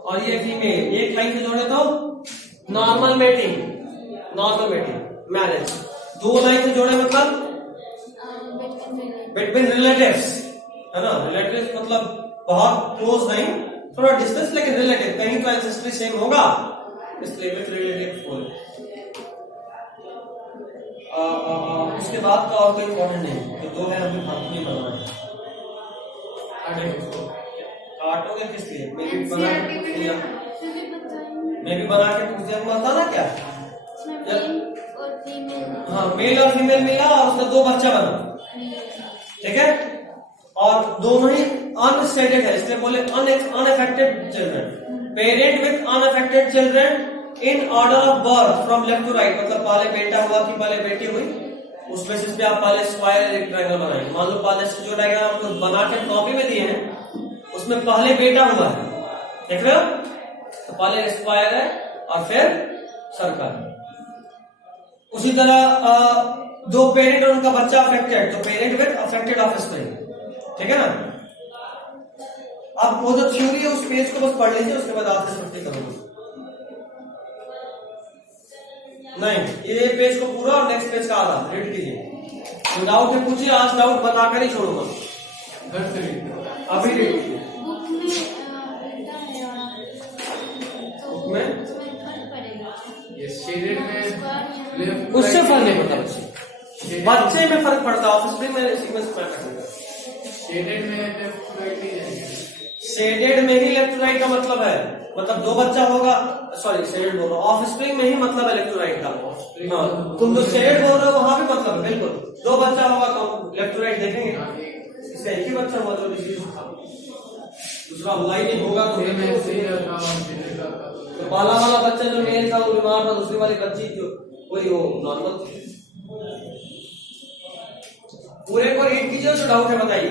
और ये फीमेल एक लाइन से जोड़े तो नॉर्मल मेटिंग, मैरिज। दो लाइन से जोड़े मतलब बिटवीन रिलेटिव्स, है ना। रिलेटिव्स मतलब बहुत क्लोज नहीं, थोड़ा डिस्टेंस, लेकिन रिलेटिव, कहीं तो एंसेस्ट्री सेम होगा, इसलिए विथ रिलेटिव्स बोले। उसके बाद का और कोई इम्पोर्टेंट नहीं, तो दो है हमें फालतू नहीं बनाना है। काटोगे किस लिए? मैं भी बना के पूछ दिया, बता ना क्या। हाँ मेल और फीमेल मिला और उसका दो बच्चा बना, ठीक है, और दोनों ही अनस्टेटेड है, इसलिए बोले unaffected children. Parent with unaffected children in order of birth from left to right, मतलब पहले बेटा हुआ कि पहले बेटी हुई, उस बेसिस पे आप पहले स्क्वायर ट्रायंगल बनाएंगे। मान लो पहले से जो डायग्राम आपको बना के कॉपी में दिए हैं उसमें पहले बेटा हुआ है, देख रहे हो, तो पहले स्क्वायर है और फिर सर्कल। उसी तरह दो पेरेंट और उनका बच्चा अफेक्टेड, तो पेरेंट विथ अफेक्टेड ऑफस्प्रिंग, ठीक है ना। अब वो जो थ्योरी है उस पेज को बस पढ़ लीजिए, उसके बाद आप डिस्कस करोगे। नहीं, ये पेज को पूरा और नेक्स्ट पेज का आधा रीड कीजिए, तो डाउट है पूछिए, आज डाउट बताकर ही छोड़ूंगा, अभी रीड कीजिए। उससे फर्क नहीं पड़ता, बच्चे में फर्क पड़ता है, ऑफस्प्रिंग में सीक्वेंस में शेडेड में ही लेफ्ट टू राइट का मतलब है, मतलब दो बच्चा होगा, सॉरी शेडेड बोल रहा हूँ, ऑफस्प्रिंग में ही मतलब है लेफ्ट टू राइट का। हाँ तुम जो शेडेड बोल रहे हो वहां भी मतलब है, बिल्कुल दो बच्चा होगा तो लेफ्ट टू राइट देखेंगे, इसका एक ही बच्चा हुआ तो दूसरा हुआ ही नहीं होगा, तो पहला वाला बच्चा जो मेल था वो बीमार था, दूसरी वाली बच्ची जो वही वो नॉर्मल थी। पूरे को रीड कीजिए, जो डाउट है बताइए।